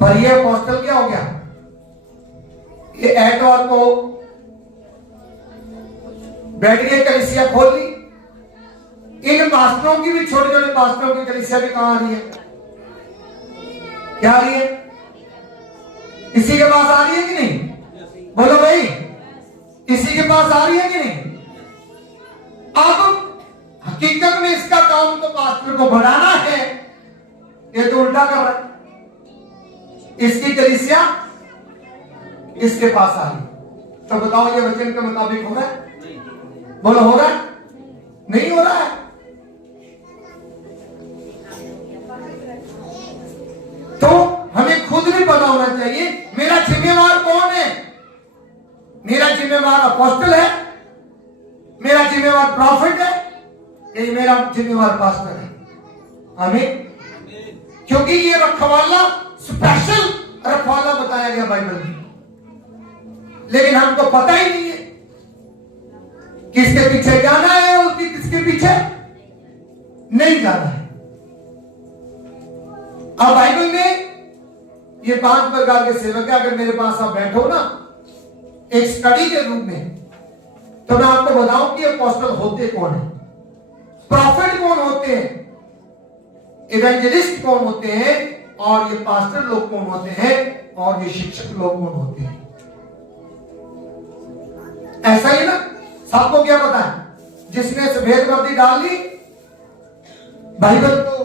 पर ये अपोस्टल क्या हो गया? ये एतवार को बैठ के कलीसिया खोल ली। इन पास्टरों की भी, छोटे छोटे पास्टरों की कलीसिया भी कहां आ रही है? क्या आ रही है? इसी के पास आ रही है कि नहीं? बोलो भाई, इसी के पास आ रही है कि नहीं? अब हकीकत में इसका काम तो पास्टर को बढ़ाना है, ये तो उल्टा कर रहा है। इसकी कलीसिया इसके पास आ रही। तो बताओ ये वचन के मुताबिक हो रहा है? बोलो हो रहा है? नहीं हो रहा है। तो हमें खुद भी पता होना चाहिए मेरा जिम्मेवार अपोस्टल है, मेरा जिम्मेवार प्रॉफिट है, ये मेरा जिम्मेवार पास्टर है। आमीन। क्योंकि ये रखवाला स्पेशल रखवाला बताया गया बाइबल में, लेकिन हमको पता ही नहीं है किसके पीछे जाना है और किसके पीछे नहीं जाना है। अब बाइबल में ये 5 प्रकार के सेवक है। अगर मेरे पास आप बैठो ना एक स्टडी के रूप में, तो मैं आपको बताऊं कि अपोस्टल होते कौन है, प्रॉफिट कौन होते हैं, इवेंजलिस्ट कौन होते हैं, और ये पास्टर लोग कौन होते हैं, और ये शिक्षक लोग कौन होते हैं। ऐसा ही ना, सबको क्या पता है, जिसने सफेद वर्दी डाल ली बाइबल को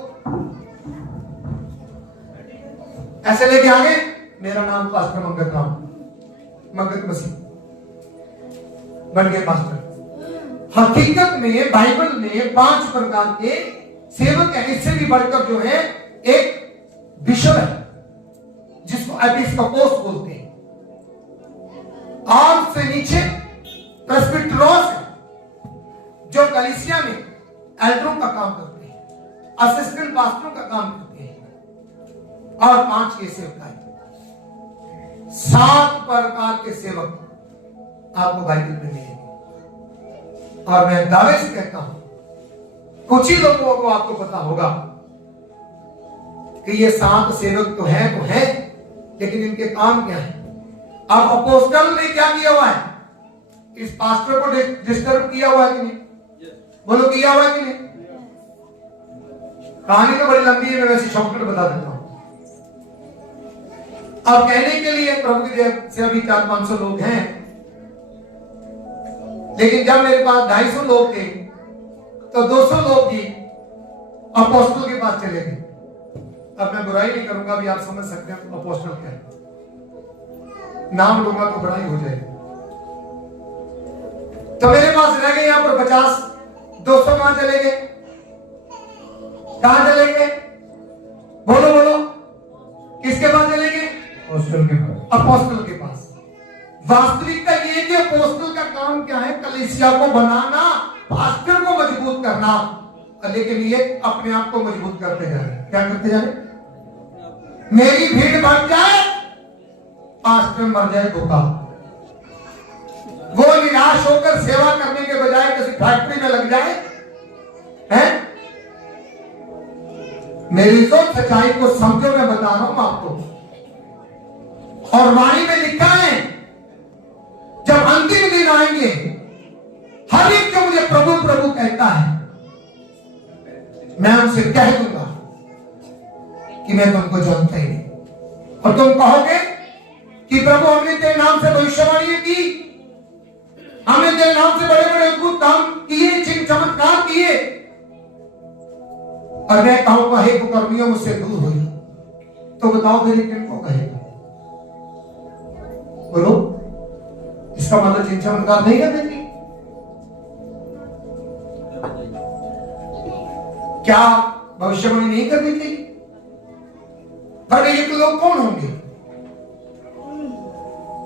ऐसे लेके आ गए, मेरा नाम पास्टर मंगत राम, मंगत मसीह बन गए पास्टर। हकीकत में बाइबल में 5 प्रकार के सेवक है। इससे भी बढ़कर जो है एक बिशप है जिसको एपिस्कोपोस बोलते हैं, और उससे नीचे प्रेस्बिटरोस है जो कलीसिया में एल्डरों का काम करते हैं, असिस्टेंट पास्टरों का काम करते हैं, और 5 के सेवक है। 7 प्रकार के सेवक आपको बाइबल में मिलेंगे, और मैं दावे से कहता हूं कुछ ही लोगों को आपको पता होगा कि ये 7 सेवक तो है, लेकिन इनके काम क्या है। अब अपोस्टल ने क्या किया हुआ है, इस पास्टर को डिस्टर्ब किया हुआ है कि नहीं, बोलो किया हुआ है कि नहीं। कहानी तो बड़ी लंबी है, मैं वैसे शॉर्टकट बता देता हूं। अब कहने के लिए प्रभु की दया से अभी 400-500 लोग हैं, लेकिन जब मेरे पास 250 लोग थे तो 200 लोग भी अपोस्टल के पास चले गए। अब मैं बुराई नहीं करूंगा, अभी आप समझ सकते हैं अपोस्टल क्या है, नाम लूंगा तो बुराई हो जाएगी। तो मेरे पास रह गए यहां पर 50-200 कहां चले गए, कहां चले गए, बोलो बोलो, किसके पास चले गए, अपोस्टल के पास, अपोस्टल के पास। वास्तविकता ये है कि अपोस्टल का काम क्या है, कलीसिया को बनाना, पास्टर को मजबूत करना, लेकिन ये अपने आप को मजबूत करते जा रहे। क्या करते जा रहे, मेरी भीड़ बढ़ जाए, पास्टर मर जाए भूखा। वो निराश होकर सेवा करने के बजाय किसी फैक्ट्री में लग जाए, हैं? मेरी तो सच्चाई को समझो, मैं बता रहा हूं आपको। और वाणी में लिखा है जब अंतिम दिन आएंगे, हर एक जो मुझे प्रभु प्रभु कहता है, मैं उनसे कह दूंगा कि मैं तुमको जानता ही नहीं। और तुम कहोगे कि प्रभु हमने तेरे नाम से भविष्यवाणी की, हमने तेरे नाम से बड़े बड़े अद्भुत काम किए, चिन्ह चमत्कार किए, और मैं कहूंगा हे कुकर्मियों मुझसे दूर हो। तो बताओ फिर किनको कहेगा, बोलो। इसका मतलब चिन्ह चमत्कार नहीं करने की, क्या भविष्यवाणी नहीं करनी चाहिए। पर ये लोग कौन होंगे,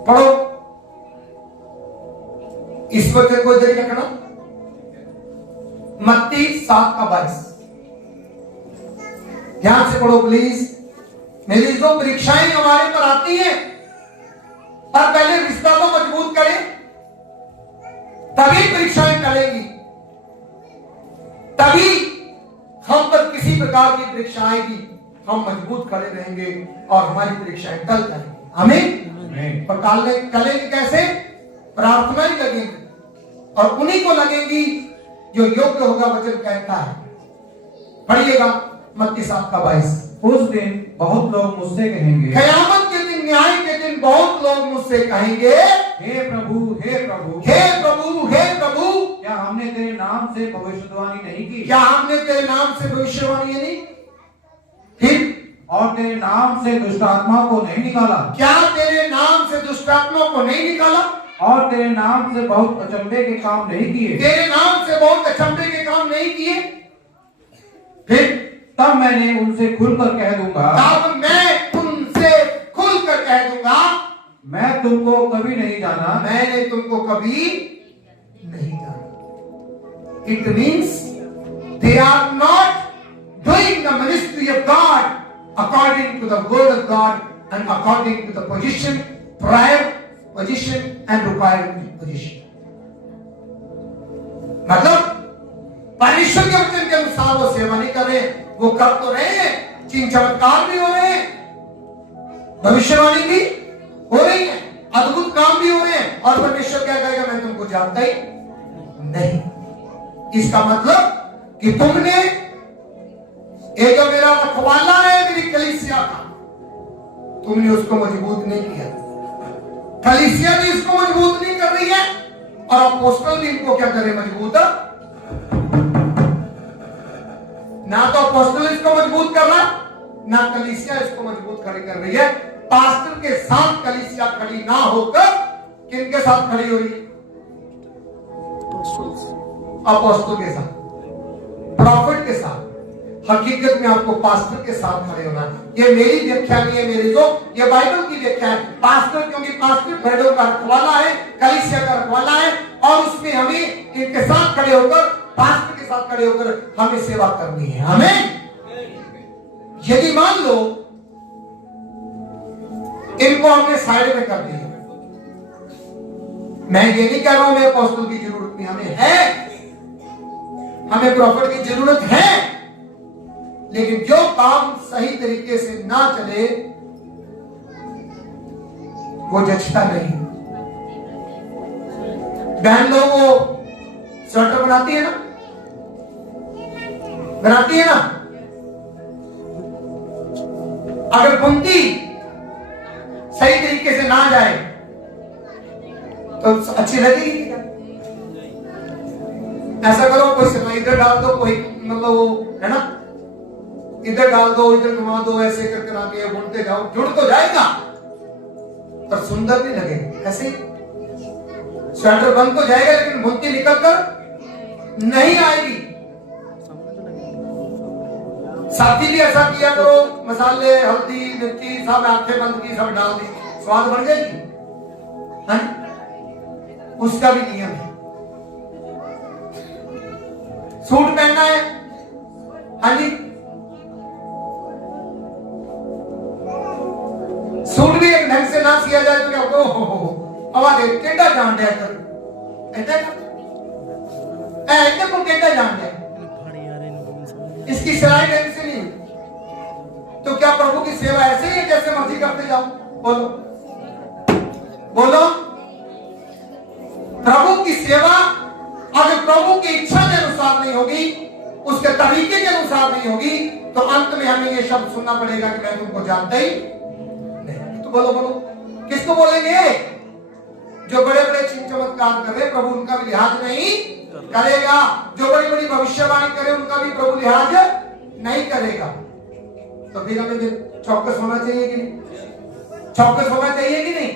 पढ़ो इस वक्त कोई देरी रखना, मत्ती 7:22 ध्यान से पढ़ो प्लीज। मेरी जो परीक्षाएं हमारे पर आती हैं, और पहले रिश्ता को मजबूत करें, तभी परीक्षाएं टलेंगी, तभी हम पर किसी प्रकार की परीक्षा आएगी, हम मजबूत खड़े रहेंगे और हमारी परीक्षाएं टल जाएंगी। आमीन। और टलेंगी कैसे, प्रार्थना ही लगेंगी, और उन्हीं को लगेंगी जो योग्य होगा, वचन कहता है। पढ़िएगा मत्ती 7:22। उस दिन बहुत लोग मुझसे कहेंगे, कयामत के दिन, न्याय के दिन बहुत लोग मुझसे कहेंगे, हे प्रभु, हे प्रभु, हे प्रभु, हे प्रभु, क्या हमने तेरे नाम से भविष्यवाणी नहीं की, क्या हमने तेरे नाम से भविष्यवाणी नहीं, फिर और तेरे नाम से दुष्ट आत्मा को नहीं निकाला, क्या तेरे नाम से दुष्ट आत्मा को नहीं निकाला, और तेरे नाम से बहुत अचंभे के काम नहीं किए, तेरे नाम से बहुत अचंभे के काम नहीं किए, फिर तब मैंने उनसे खुलकर कह दूंगा, तब मैं उनसे खुलकर कह दूंगा, मैं तुमको कभी नहीं जाना। मैंने तुमको कभी नहीं जाना। It means they are not doing the ministry of God according to the word of God and according to the position, prior position and required position. मतलब परमेश्वर के वचन के अनुसार वो सेवा नहीं कर रहे, वो कर तो रहे हैं, चिन्ह चमत्कार भी हो रहे हैं, भविष्यवाणी भी हो रही है, अद्भुत काम भी हो रहे हैं, और परमेश्वर क्या कहेगा, मैं तुमको जानता ही नहीं। इसका मतलब कि तुमने एक जो मेरा रखवाला है मेरी कलीसिया का, तुमने उसको मजबूत नहीं किया। कलीसिया भी इसको मजबूत नहीं कर रही है, और अपोस्टल भी इनको क्या करे, मजबूत। ना तो अपोस्टल इसको मजबूत कर रहा, ना कलीसिया इसको मजबूत खड़ी कर रही है। पास्टर के साथ कलीसिया खड़ी ना होकर किनके साथ खड़ी हो रही है? अपोस्टल के साथ, प्रॉफिट के साथ। हकीकत में आपको पास्टर के साथ खड़े होना है। ये मेरी व्याख्या नहीं है, मेरी जो ये बाइबल की व्याख्या है। पास्टर, क्योंकि पास्टर भेड़ों का रखवाला है, कलीसिया का रखवाला है, और उसमें हमें इनके साथ खड़े होकर, पास्टर के साथ खड़े होकर हमें सेवा करनी है। हमें यदि मान लो इनको हमने साइड में कर दिया, मैं ये नहीं कह रहा हूं मैं अपोस्टल की जरूरत नहीं, हमें है, हमें प्रॉफिट की जरूरत है, लेकिन जो काम सही तरीके से ना चले वो जचता नहीं। बहन लोग वो स्वेटर बनाती है ना, बनाती है ना, अगर बुनती सही तरीके से ना जाए तो अच्छी लगेगी क्या? ऐसा करो, कोई सिलाई इधर डाल दो, कोई मतलब वो है ना, इधर डाल दो, इधर घुमा दो, ऐसे करके आगे बुनते जाओ, जुड़ तो जाएगा पर सुंदर नहीं लगेगा। ऐसे स्वेटर बन तो जाएगा लेकिन बुनती निकल कर नहीं आएगी। साथी भी ऐसा किया करो, मसाले, हल्दी, मिर्ची सब आंखें बंद की, सब डाल दी, स्वाद बढ़ जाएगी। हाँ, उसका भी नियम है। सूट पहनना है, हाँ जी, सूट भी एक ढंग से ना सिया जाए तो क्या हो, आवाज टेढ़ा जान दिया कर, ऐसे को टेढ़ा जान दिया, इसकी सिलाई ढंग से नहीं, तो क्या प्रभु की सेवा ऐसे ही है जैसे मर्जी करते जाओ? बोलो बोलो, प्रभु की सेवा अगर प्रभु की इच्छा के अनुसार नहीं होगी, उसके तरीके के अनुसार नहीं होगी, तो अंत में हमें ये शब्द सुनना पड़ेगा कि मैं तुमको जानता ही नहीं। तो बोलो बोलो, किसको बोलेंगे? जो बड़े बड़े चिन्ह चमत्कार कर रहे, प्रभु उनका भी लिहाज नहीं करेगा। जो बड़ी बड़ी भविष्यवाणी करे, उनका भी प्रभु लिहाज नहीं करेगा। तो फिर हमें चौकस होना चाहिए कि नहीं? चौकस होना चाहिए कि नहीं?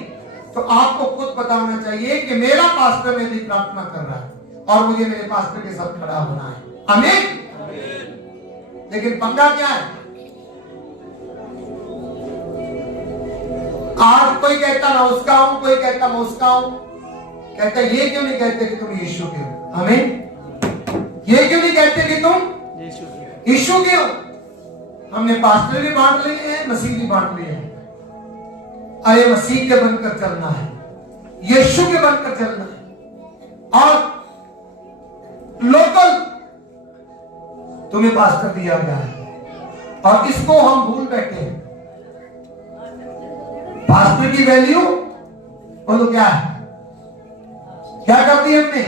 तो आपको खुद पता होना चाहिए कि मेरा पास्टर मेरी प्रार्थना कर रहा है और मुझे मेरे पास्टर के साथ खड़ा होना है। आमीन। लेकिन पंगा क्या है? आज कोई कहता मैं उसका हूं, कोई कहता मैं उसका हूं। कहता ये क्यों नहीं कहते कि तुम यीशु के हो? आमीन। ये क्यों नहीं कहते कि तुम यीशु के हो? हमने पास्टर भी बांट लिए हैं, मसीह भी बांट लिए हैं। अरे मसीह के बनकर चलना है, यीशु के बनकर चलना है। और लोकल तुम्हें पास्टर दिया गया है और इसको हम भूल बैठे हैं। पास्टर की वैल्यू बोलो क्या है? क्या कर दी हमने?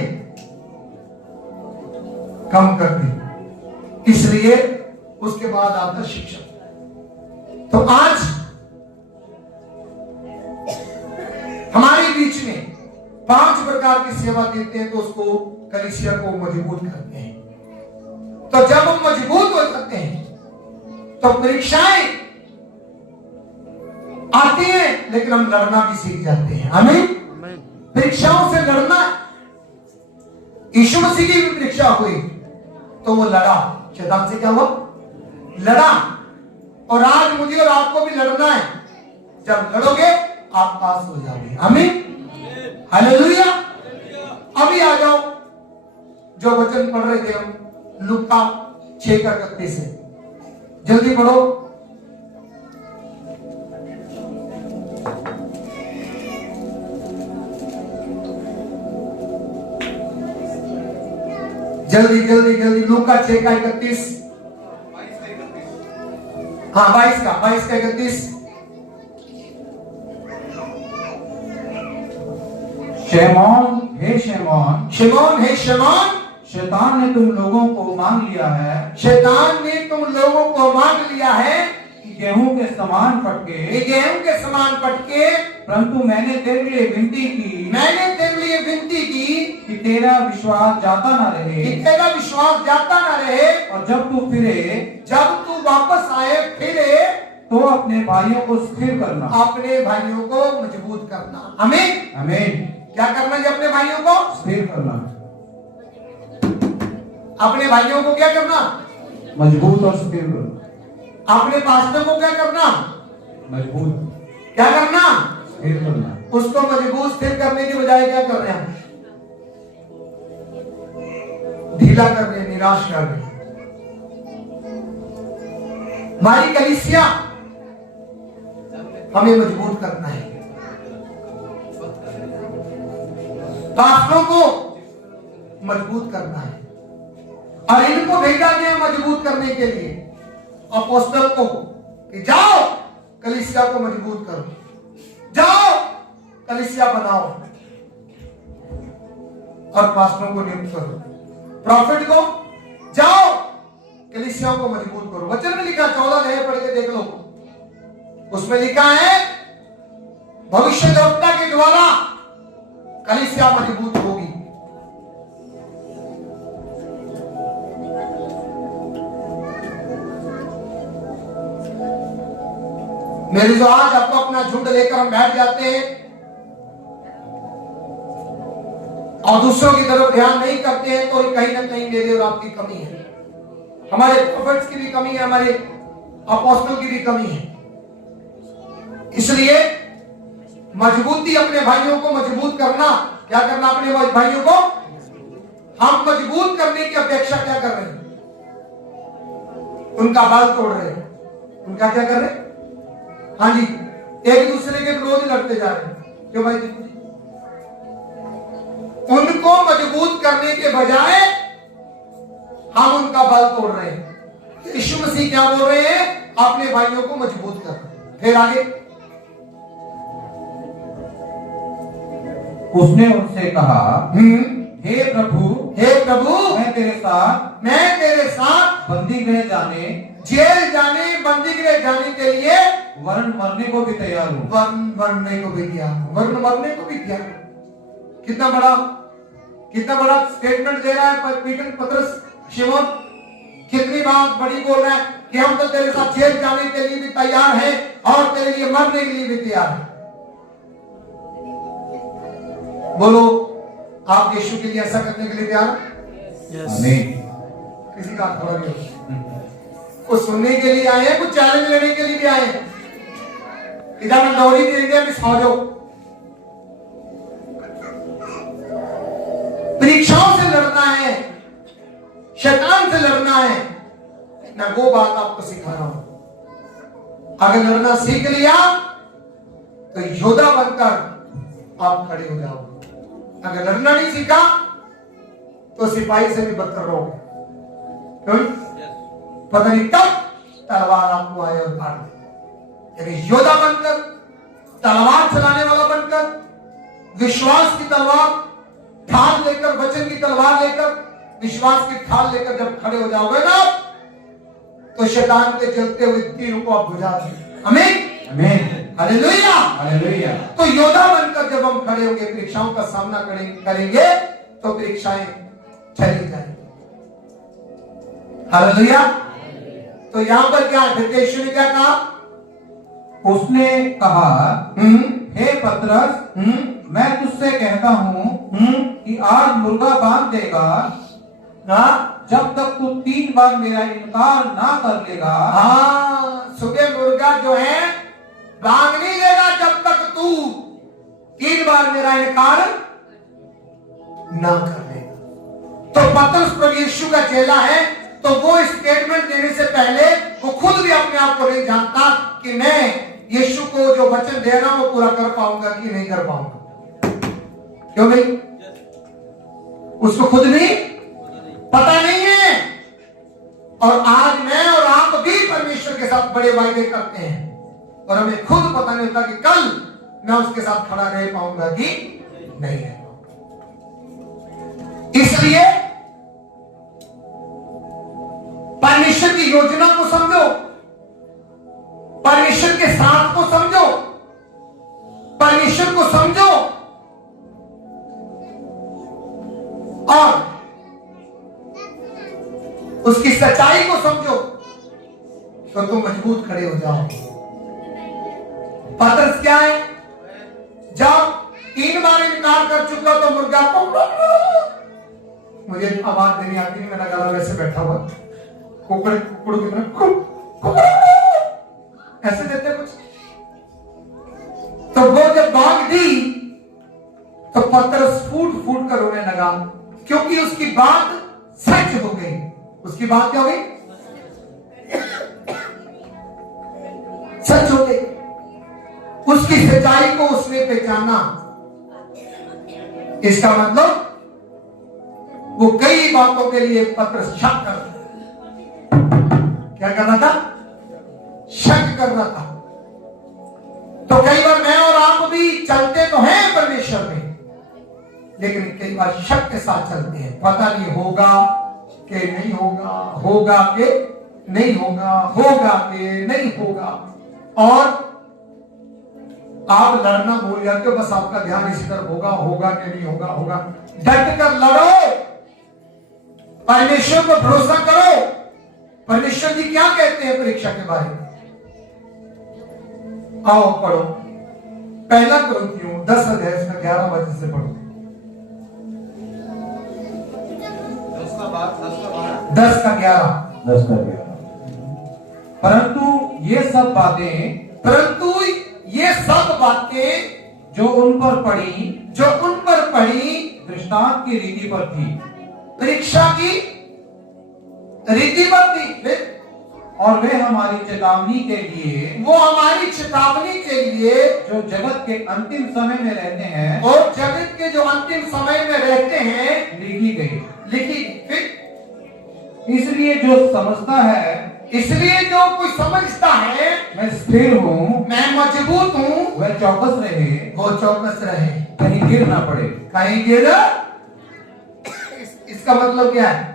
कम कर दी। इसलिए उसके बाद आता शिक्षक। तो आज हमारे बीच में 5 प्रकार की सेवा देते हैं, तो उसको कलीसिया को मजबूत करते हैं। तो जब हम मजबूत हो सकते हैं तो परीक्षाएं आती हैं, लेकिन हम लड़ना भी सीख जाते हैं। हमें परीक्षाओं से लड़ना। यीशु मसीह की भी परीक्षा हुई तो वो लड़ा। शैतान से क्या हुआ? लड़ा। और आज मुझे और आपको भी लड़ना है। जब लड़ोगे आप पास हो जाओगे। आमीन, हालेलुया। अभी आ जाओ जो वचन पढ़ रहे थे हम, लूका 6:31 से, जल्दी पढ़ो। जल्दी जल्दी जल्दी, लूका 6:31। हाँ 22 का 31। शैमोन हे शैमोन, शिमोन हे शिमोन, शैतान ने तुम लोगों को मांग लिया है शैतान ने तुम लोगों को मांग लिया है कि गेहूं के समान फटके, कि गेहूं के समान पटके, परंतु मैंने तेरे लिए विनती की मैंने तेरे लिए विनती की कि तेरा विश्वास जाता न रहे, कि तेरा विश्वास जाता ना रहे, और जब तू फिरे जब तू वापस आए फिरे तो अपने भाइयों को स्थिर करना। अपने भाइयों को मजबूत करना। आमीन। आमीन। क्या करना है अपने भाइयों को? स्थिर करना, अपने भाइयों को क्या करना? मजबूत और स्थिर करना। अपने पास्टर को क्या करना? मजबूत, क्या करना? स्थिर करना। उसको मजबूत स्थिर करने की बजाय क्या कर रहे हैं? ढीला कर रहे हैं, निराश कर रहे हैं। हमारी कलीसिया हमें मजबूत करना है, पास्टरों को मजबूत करना है, और इनको भेजा गया मजबूत करने के लिए अपोस्तल को, कि जाओ कलीसिया को मजबूत करो, जाओ कलीसिया बनाओ, और पास्टरों को नियुक्त करो। प्रॉफिट को जाओ कलीसिया को मजबूत करो। वचन में लिखा, 14 अध्याय पढ़ के देख लो, उसमें लिखा है भविष्यद्वक्ता के द्वारा कलीसिया मजबूत होगी। मेरे जो आज आपको अपना झुंड लेकर हम बैठ जाते हैं और दूसरों की तरफ ध्यान नहीं करते हैं, तो कहीं ना कहीं मेरे और आपकी कमी है, हमारे प्रोफेट्स की भी कमी है, हमारे अपोस्टल की भी कमी है। इसलिए मजबूती, अपने भाइयों को मजबूत करना, क्या करना? अपने भाइयों को हम मजबूत करने की अपेक्षा क्या कर रहे हैं? उनका बल तोड़ रहे हैं। उनका क्या कर रहे हैं? हाँ जी, एक दूसरे के विरोध लड़ते जा रहे हैं। क्यों भाई? उनको मजबूत करने के बजाय हम उनका बल तोड़ रहे हैं। यीशु मसीह क्या बोल रहे हैं? अपने भाइयों को मजबूत कर। फिर आगे उसने उनसे कहा, हे प्रभु, मैं तेरे साथ बंदी गृह जाने, जेल जाने, बंदी गृह जाने के लिए वरन मरने को भी तैयार हूं। मरने को भी तैयार हूं। वरन मरने को भी तैयार हूं। कितना बड़ा स्टेटमेंट दे रहा है पीटर, पतरस, शिमोन, कितनी बात बड़ी बोल रहा है कि हम तो तेरे साथ जेल जाने के लिए भी तैयार हैं और तेरे लिए मरने के लिए भी तैयार हैं। बोलो, आप यीशु के लिए ऐसा करने के लिए तैयार? आमीन। किसी का थोड़ा भी हो, कुछ सुनने के लिए आए हैं, कुछ चैलेंज लेने के लिए भी आए हैं। इधर मैं दौड़ी दे दिया कि सो जाओ। परीक्षाओं से लड़ना है, शैतान से लड़ना है, मैं वो बात आपको सिखा रहा हूं। अगर लड़ना सीख लिया तो योद्धा बनकर आप खड़े हो जाओगे। अगर लड़ना नहीं सीखा तो सिपाही से भी बदतर रहोगे। क्यों? पता नहीं कब तलवार आपको आए और काट दे। यानी योद्धा बनकर, तलवार चलाने वाला बनकर, विश्वास की तलवार ढाल लेकर, वचन की तलवार लेकर, विश्वास की ढाल लेकर जब खड़े हो जाओगे ना, तो शैतान के जलते हुए तीर को आप बुझा देंगे। आमीन, आमीन, हालेलुया, हालेलुया। तो योद्धा बनकर जब हम खड़े होंगे, परीक्षाओं का सामना करेंगे, तो परीक्षाएं चली जाएंगी। हालेलुया। तो यहां पर क्या यीशु ने क्या कहा? उसने कहा, हे पतरस, मैं तुझसे कहता हूं कि आज मुर्गा बांध देगा जब तक तू 3 बार मेरा इनकार ना कर लेगा। हाँ, सुबह मुर्गा जो है भाग नहीं देगा जब तक तू 3 बार मेरा इनकार ना कर लेगा। तो पतरस प्रभु यीशु का चेला है, तो वो स्टेटमेंट देने से पहले वो खुद भी अपने आप को नहीं जानता कि मैं यीशु को जो वचन दे रहा हूं वो पूरा कर पाऊंगा कि नहीं कर पाऊंगा। क्यों नहीं? उसको खुद भी पता नहीं है। और आज मैं और आप भी परमेश्वर के साथ बड़े वायदे करते हैं और हमें खुद पता नहीं होता कि कल मैं उसके साथ खड़ा रह पाऊंगा कि नहीं रह पाऊंगा। इसलिए परमेश्वर की योजना को समझो, परमेश्वर के साथ को समझो, परमेश्वर को समझो और उसकी सच्चाई को समझो तो तुम मजबूत खड़े हो जाओगे। पतरस क्या है? जब 3 बार इनकार कर चुका तो मुर्गा को, मुझे आवाज नहीं आती, मेरा गला वैसे बैठा हुआ, कुकड़ कुकड़ की तरह ऐसे देते कुछ। तो वो जब भाग दी तो पतरस फूट फूट कर रोने लगा, क्योंकि उसकी बात सच हो गई। उसकी बात क्या हो गई? सच हो गई। उसकी सच्चाई को उसने पहचाना। इसका मतलब वो कई बातों के लिए पतरस शक कर रहा था। क्या कर रहा था? शक कर रहा था। तो कई बार मैं और आप भी चलते तो हैं परमेश्वर में, लेकिन कई बार शक के साथ चलते हैं। पता नहीं होगा कि नहीं होगा, होगा कि नहीं होगा, होगा कि नहीं होगा। और आप लड़ना भूल जाते हो, बस आपका ध्यान इसी तरफ होगा, होगा कि नहीं होगा, होगा। डट कर लड़ो, परमेश्वर पर भरोसा करो। परमेश्वर जी क्या कहते हैं परीक्षा के बारे में? आओ पढ़ो, 1 कुरिन्थियों 10 अध्याय 11 वचन से पढ़ो। 10 का 11। परंतु ये सब बातें जो उन पर पड़ी दृष्टांत की रीति पर थी, परीक्षा की रीति पर थी, और वे हमारी चेतावनी के लिए, वो हमारी चेतावनी के लिए जो जगत के अंतिम समय में रहते हैं, और जगत के जो अंतिम समय में रहते हैं लिखी गई। लिखी। फिर इसलिए जो समझता है, इसलिए जो कोई समझता है मैं स्थिर हूँ, मैं मजबूत हूँ, वह चौकस रहे, वो चौकस रहे, कहीं गिर ना पड़े। कहीं गिर। इसका मतलब क्या है?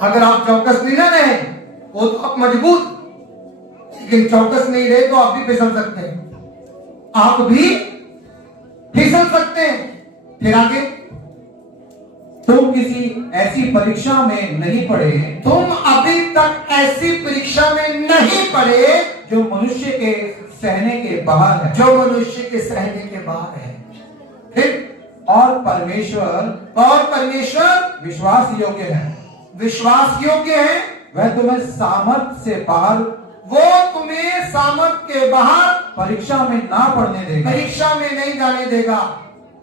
अगर आप चौकस नहीं ना रहे वो तो आप मजबूत, लेकिन चौकस नहीं रहे तो आप भी फिसल सकते हैं, आप भी फिसल सकते हैं। फिर आगे, तुम किसी ऐसी परीक्षा में नहीं पड़े, तुम अभी तक ऐसी परीक्षा में नहीं पड़े जो मनुष्य के सहने के बाहर है, जो मनुष्य के सहने के बाहर है। फिर और परमेश्वर विश्वास योग्य है, विश्वास योग्य है। वह तुम्हें सामर्थ से बाहर, वो तुम्हें सामर्थ के बाहर परीक्षा में ना पड़ने देगा, परीक्षा में नहीं जाने देगा,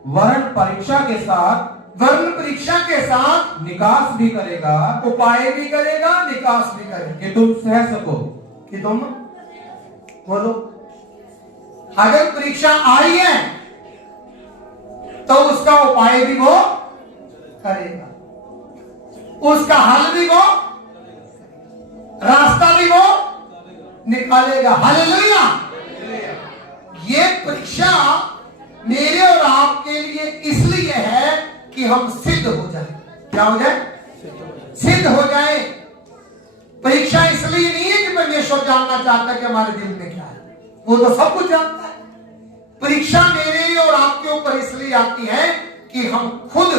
वरन परीक्षा के साथ, वर्ण परीक्षा के साथ निकास भी करेगा, उपाय भी करेगा, निकास भी करेगा, कि तुम सह सको। कि तुम बोलो। अगर परीक्षा आई है तो उसका उपाय भी वो करेगा, उसका हल भी वो, रास्ता भी वो निकालेगा। हालेलुया। ये परीक्षा मेरे और आपके लिए इसलिए है कि हम सिद्ध हो जाए। क्या हो जाए? सिद्ध हो जाए। परीक्षा इसलिए नहीं है कि परमेश्वर जानना चाहता है कि हमारे दिल में क्या है, वो तो सब कुछ जानता है। परीक्षा मेरे और आपके ऊपर इसलिए आती है कि हम खुद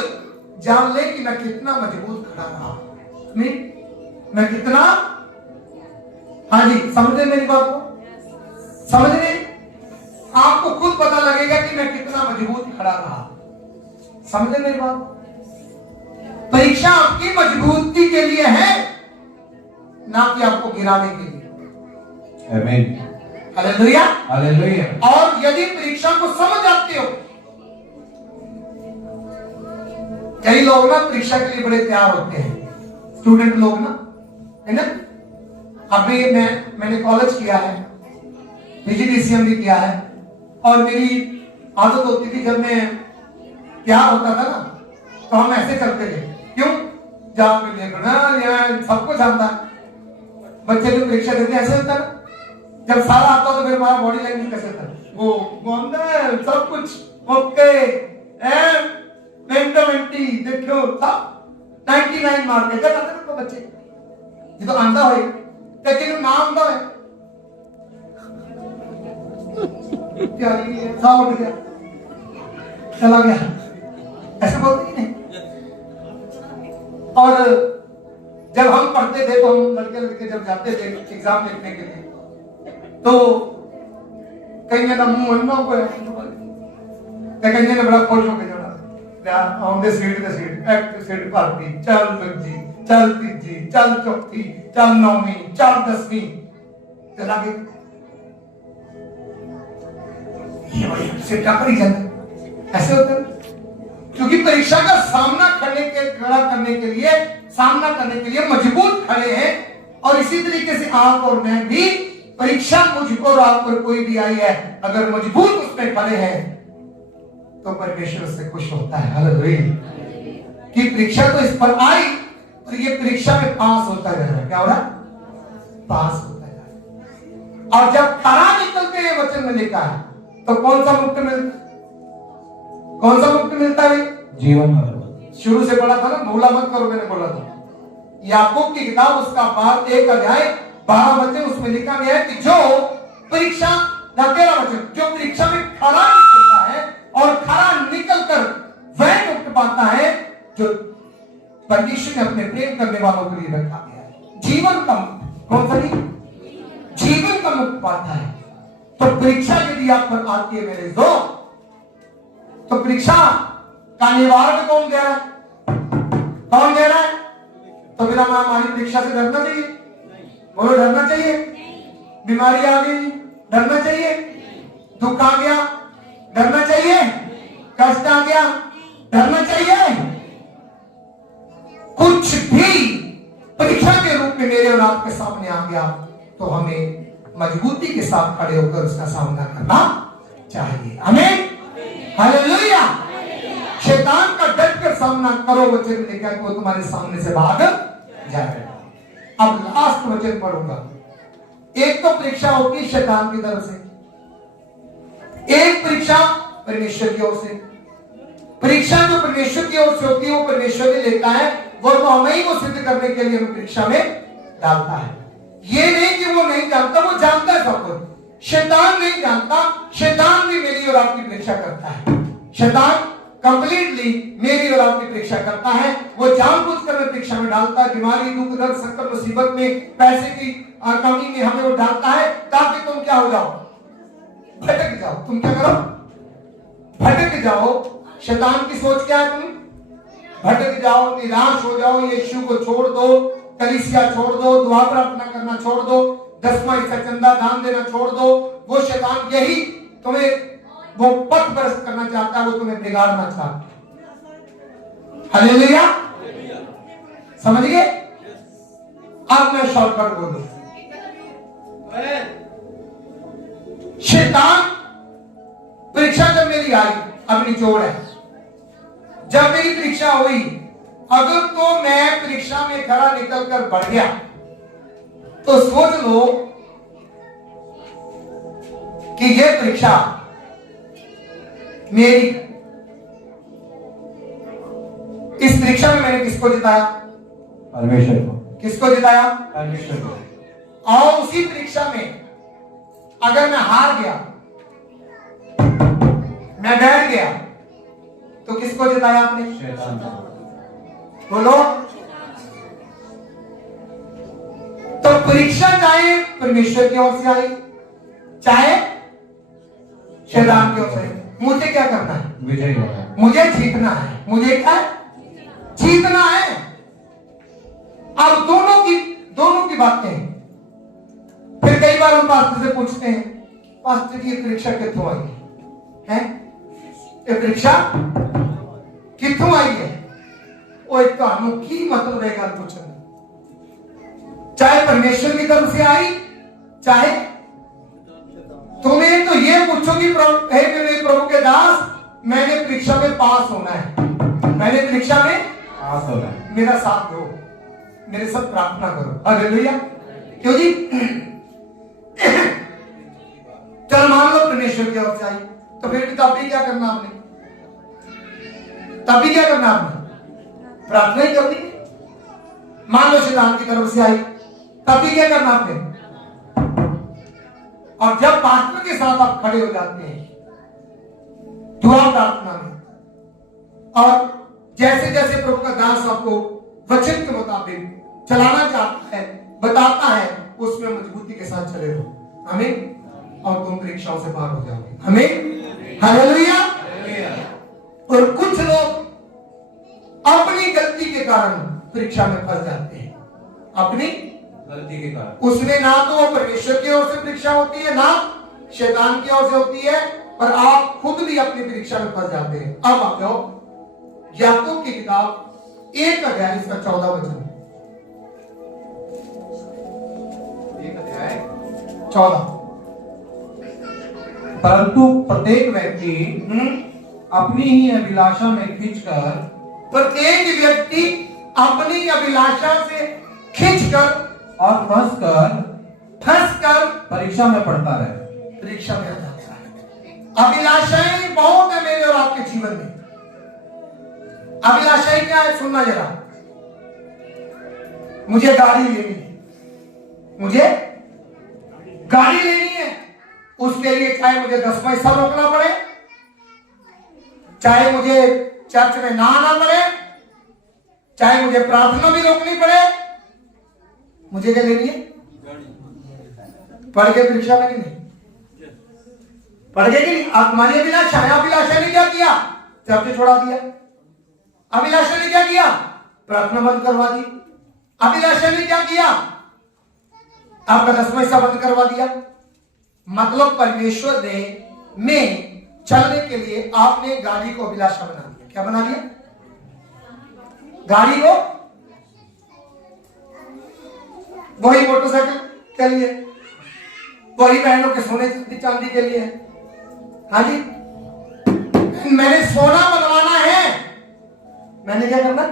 जान ले कि मैं कितना मजबूत खड़ा रहा, मैं कितना। हाँ जी, समझे मेरी बात को? समझ रहे? आपको खुद पता लगेगा कि मैं कितना मजबूत खड़ा रहा। समझे मेरी बात? परीक्षा आपकी मजबूती के लिए है, ना कि आपको गिराने के लिए। आमीन। हालेलुया। हालेलुया। और यदि परीक्षा को समझ जाते हो, कई लोग ना परीक्षा के लिए बड़े तैयार होते हैं, स्टूडेंट लोग ना, है ना। अभी मैंने कॉलेज किया है, पीजीडीसीएम भी किया है, और मेरी आदत होती थी जब मैं तैयार होता था ना तो हम ऐसे करते थे। क्यों? जब सबको जानता है, बच्चे जो परीक्षा देते हैं ऐसे होता है ना, जब सारा आता तो फिर हमारा बॉडी लैंग्वेज कैसे था, वो अंदर सब कुछ ओके एंड मेंटलिटी देखो सब 99 मार्क है। जब आते तो बच्चे ये तो आंदा होए, लेकिन ना आंदा है क्या ये साउंड उठ गया, चला गया, ऐसे बोलते ही नहीं। और जब हम पढ़ते थे तो हम लड़के जब जाते थे एग्जाम लिखने के लिए तो कहीं ना मुंह अन्ना को कहीं ने बड़ा खुश होकर जाना on the seat act seat party चल दूजी चल तीजी चल चौथी चल नौवीं चल 10वीं चला गया। ये बड़ी से टकरी जाता ऐसे होता है, क्योंकि परीक्षा का सामना करने के लिए मजबूत खड़े हैं। और इसी तरीके से आप और मैं भी, परीक्षा मुझको और आप पर कोई भी आई है, अगर मजबूत उसमें खड़े हैं तो परमेश्वर उससे खुश होता है। हालेलुया। कि परीक्षा तो इस पर आई और ये परीक्षा में पास होता जा रहा है। क्या हो रहा है? पास होता जा रहा है। और जब खरा निकलते हैं वचन में लिखा है तो कौन सा मुक्त मिलता है? जीवन। शुरू से पढ़ा था ना, भूला मत करो, मैंने बोला था। याकूब की किताब उसका 1 अध्याय 12 वचन, उसमें लिखा गया है कि जो परीक्षा 13 वचन, जो परीक्षा में खरा निकलता है और खरा निकलकर वह मुक्त पाता है जो परमेश्वर ने अपने प्रेम करने वालों के लिए रखा गया है। जीवन का मुक्त, कौन सा नहीं? जीवन का मुक्त पाता है। तो परीक्षा यदि आप पर आती है मेरे दोस्त, तो परीक्षा का निवारण कौन दे रहा है? कौन दे रहा है? तो फिर हमारी परीक्षा से डरना चाहिए? बोलो, डरना चाहिए? बीमारी आ गई, डरना चाहिए? दुख आ गया, डरना चाहिए? कष्ट आ गया, डरना चाहिए? कुछ भी परीक्षा के रूप में मेरे और आपके सामने आ गया तो हमें मजबूती के साथ खड़े होकर उसका सामना करना चाहिए। आमीन, हालेलुया। शैतान का डट कर सामना करो, वचन में लिखा है कि वो तुम्हारे सामने से भाग जाएगा। अब लास्ट वचन पढ़ूंगा। एक तो परीक्षा होती है शैतान की तरफ से, एक परीक्षा परमेश्वर की ओर से। परीक्षा जो परमेश्वर की ओर से होती है वो परमेश्वर ही लेता है, वो हमें ही वो सिद्ध करने के लिए हमें परीक्षा में डालता है। ये नहीं कि वो नहीं जानता, वो जानता है सब कुछ। शैतान नहीं जानता, शैतान भी मेरी और आपकी परीक्षा करता है। शैतान कंप्लीटली मेरी और आपकी परीक्षा करता है। वो जानबूझकर परीक्षा में डालता है। बीमारी, दुख, दर्द, संकट, मुसीबत में, पैसे की कमी में हमें वो डालता है ताकि तुम क्या हो जाओ? भटक जाओ। तुम क्या करो? भटक जाओ। शैतान की सोच क्या है? तुम भटक जाओ, निराश हो जाओ, यीशु को छोड़ दो, कलीसिया छोड़ दो, दुआ प्रार्थना करना छोड़ दो, 10वां हिस्सा चंदा दान देना छोड़ दो। वो शैतान यही तुम्हें वो पथ भ्रष्ट करना चाहता है, वो तुम्हें बिगाड़ना चाहता है। हालेलुया, समझ गए? अब मैं शॉर्टकट बोलूं। शैतान परीक्षा जब मेरी आई, अब निचोड़ है, जब मेरी परीक्षा हुई, अगर तो मैं परीक्षा में खरा निकलकर बढ़ गया तो सोच लो कि यह परीक्षा मेरी, इस परीक्षा में मैंने किसको जिताया? परमेश्वर को। किसको जिताया? परमेश्वर को। और उसी परीक्षा में अगर मैं हार गया, मैं बैठ गया, तो किसको जिताया आपने? शैतान को। बोलो। तो परीक्षा चाहे परमेश्वर की ओर से आई, चाहे शैतान की ओर से, मुझे क्या करना है? विजयी होना है। मुझे जीतना है। मुझे क्या है? जीतना है। अब दोनों की बातें। फिर कई बार हम पास्टर से पूछते हैं पास्टर जी परीक्षा कितों आई है? ये परीक्षा कितों आई है? ओए ਤੁਹਾਨੂੰ ਕੀ मतलब है गल पूछने? चाहे परमेश्वर की तरफ से आई, चाहे तुम्हें तो ये पूछो कि हे मेरे प्रभु के दास, मैंने परीक्षा में पास होना है, मैंने परीक्षा में पास होना है, मेरा साथ दो, मेरे साथ प्रार्थना करो। हालेलुया। क्यों जी? चल मान लो परमेश्वर की ओर से आई, तो फिर तब भी क्या करना आपने? तब भी क्या करना आपने? प्रार्थना ही करनी। मान लो शैतान की तरफ से आई, तब भी क्या करना आपने? और जब पार्टनर के साथ आप खड़े हो जाते हैं दुआ प्रार्थना में, और जैसे जैसे प्रभु का दास आपको वचन के मुताबिक चलाना चाहता है, बताता है, उसमें मजबूती के साथ चले रहो। आमीन। और तुम परीक्षाओं से पार हो जाओगे। आमीन। हालेलुया। और कुछ लोग अपनी गलती के कारण परीक्षा में फंस जाते हैं, अपनी गलती के कारण। उसमें ना तो परमेश्वर की ओर से परीक्षा होती है, ना शैतान की ओर से होती है, और आप खुद भी अपनी परीक्षा में फंस जाते हैं। अब आप जाओ याकूब की किताब 1 अध्याय इसका 14 वचन। 1 अध्याय 14। परंतु प्रत्येक व्यक्ति अपनी ही अभिलाषा में खींचकर, प्रत्येक व्यक्ति अपनी अभिलाषा से खींचकर और फंसकर परीक्षा में पड़ता रहे। परीक्षा में आ जाता है। अभिलाषाएं बहुत है मेरे और आपके जीवन में। अभिलाषाएं क्या है? सुनना जरा। मुझे गाड़ी लेनी है, मुझे गाड़ी लेनी है, उसके लिए चाहे मुझे 10 पैसा रोकना पड़े, चाहे मुझे चर्च में ना आना पड़े, चाहे मुझे प्रार्थना भी रोकनी पड़े, मुझे क्या लेनी है? पढ़ के परीक्षा में कि नहीं? पढ़ गए कि नहीं? तुम्हारी अभिलाषा है। अभिलाषा ने क्या किया? चर्च छोड़ा दिया। अभिलाषा ने क्या किया? प्रार्थना बंद करवा दी। अभिलाषा ने क्या किया? आपका 10 पैसा बंद करवा दिया। मतलब परमेश्वर ने में चलने के लिए आपने गाड़ी को अभिलाषा बना दिया। क्या बना दिया? गाड़ी को, वही मोटरसाइकिल के लिए, वही बहनों के सोने चांदी के लिए। हाँ जी, मैंने सोना बनवाना है। मैंने क्या करना?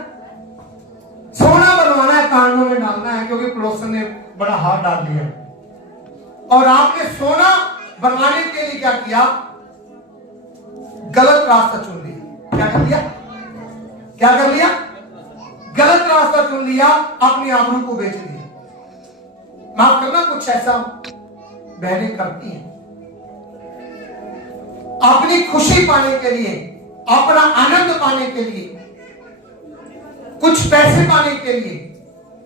सोना बनवाना है, कानों में डालना है, क्योंकि पड़ोसन ने बड़ा हाथ डाल दिया। और आपने सोना बनवाने के लिए क्या किया? गलत रास्ता चुन लिया। क्या कर लिया? क्या कर लिया? गलत रास्ता चुन लिया, अपनी आबरू को बेच दिया। माफ करना, कुछ ऐसा बहनें करती हैं। अपनी खुशी पाने के लिए, अपना आनंद पाने के लिए, कुछ पैसे पाने के लिए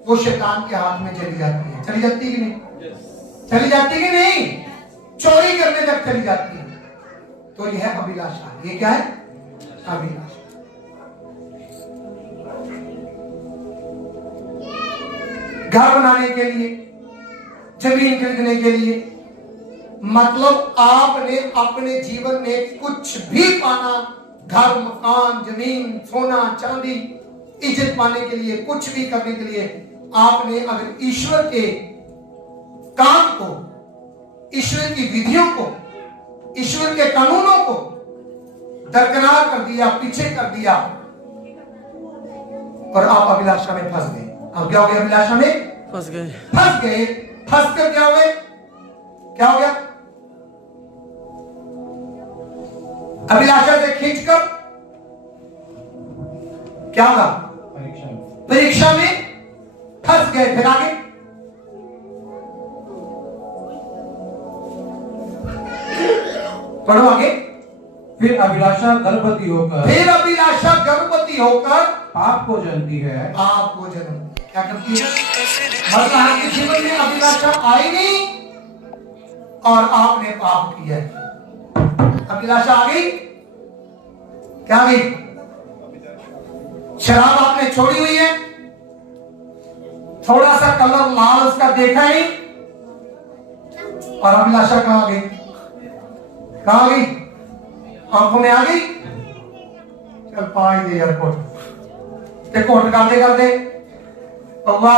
वो शैतान के हाथ में चली जाती है। चली जाती है कि नहीं? चली जाती कि नहीं? चोरी करने तक चली जाती है। तो यह है अभिलाषा। ये क्या है? अभिलाषा। घर बनाने के लिए, जमीन खरीदने के लिए, मतलब आपने अपने जीवन में कुछ भी पाना, घर, मकान, जमीन, सोना, चांदी, इज्जत पाने के लिए, कुछ भी करने के लिए, आपने अगर ईश्वर के काम को, ईश्वर की विधियों को, ईश्वर के कानूनों को दरकिनार कर दिया, पीछे कर दिया, और आप अभिलाषा में फंस गए। अब क्या हो गया? अभिलाषा में फंस गए। फंस कर क्या हुए? क्या हो गया? अभिलाषा से खींचकर क्या होगा? परीक्षा में फंस गए। फिर आगे पढ़ो आगे। फिर अभिलाषा गर्भवती होकर पाप को जन्मती है। पाप को जन्म क्या करती है? मतलब आपके जीवन में अभिलाषा आई नहीं और आपने पाप किया। अभिलाषा आ गई, क्या आ गई? शराब आपने छोड़ी हुई है, थोड़ा सा कलर लाल उसका देखा ही, और अभिलाषा कहां गई? कहां गई? आंखों में आ गई? चल पाई दे यार कोट ते कोट करते करते पौवा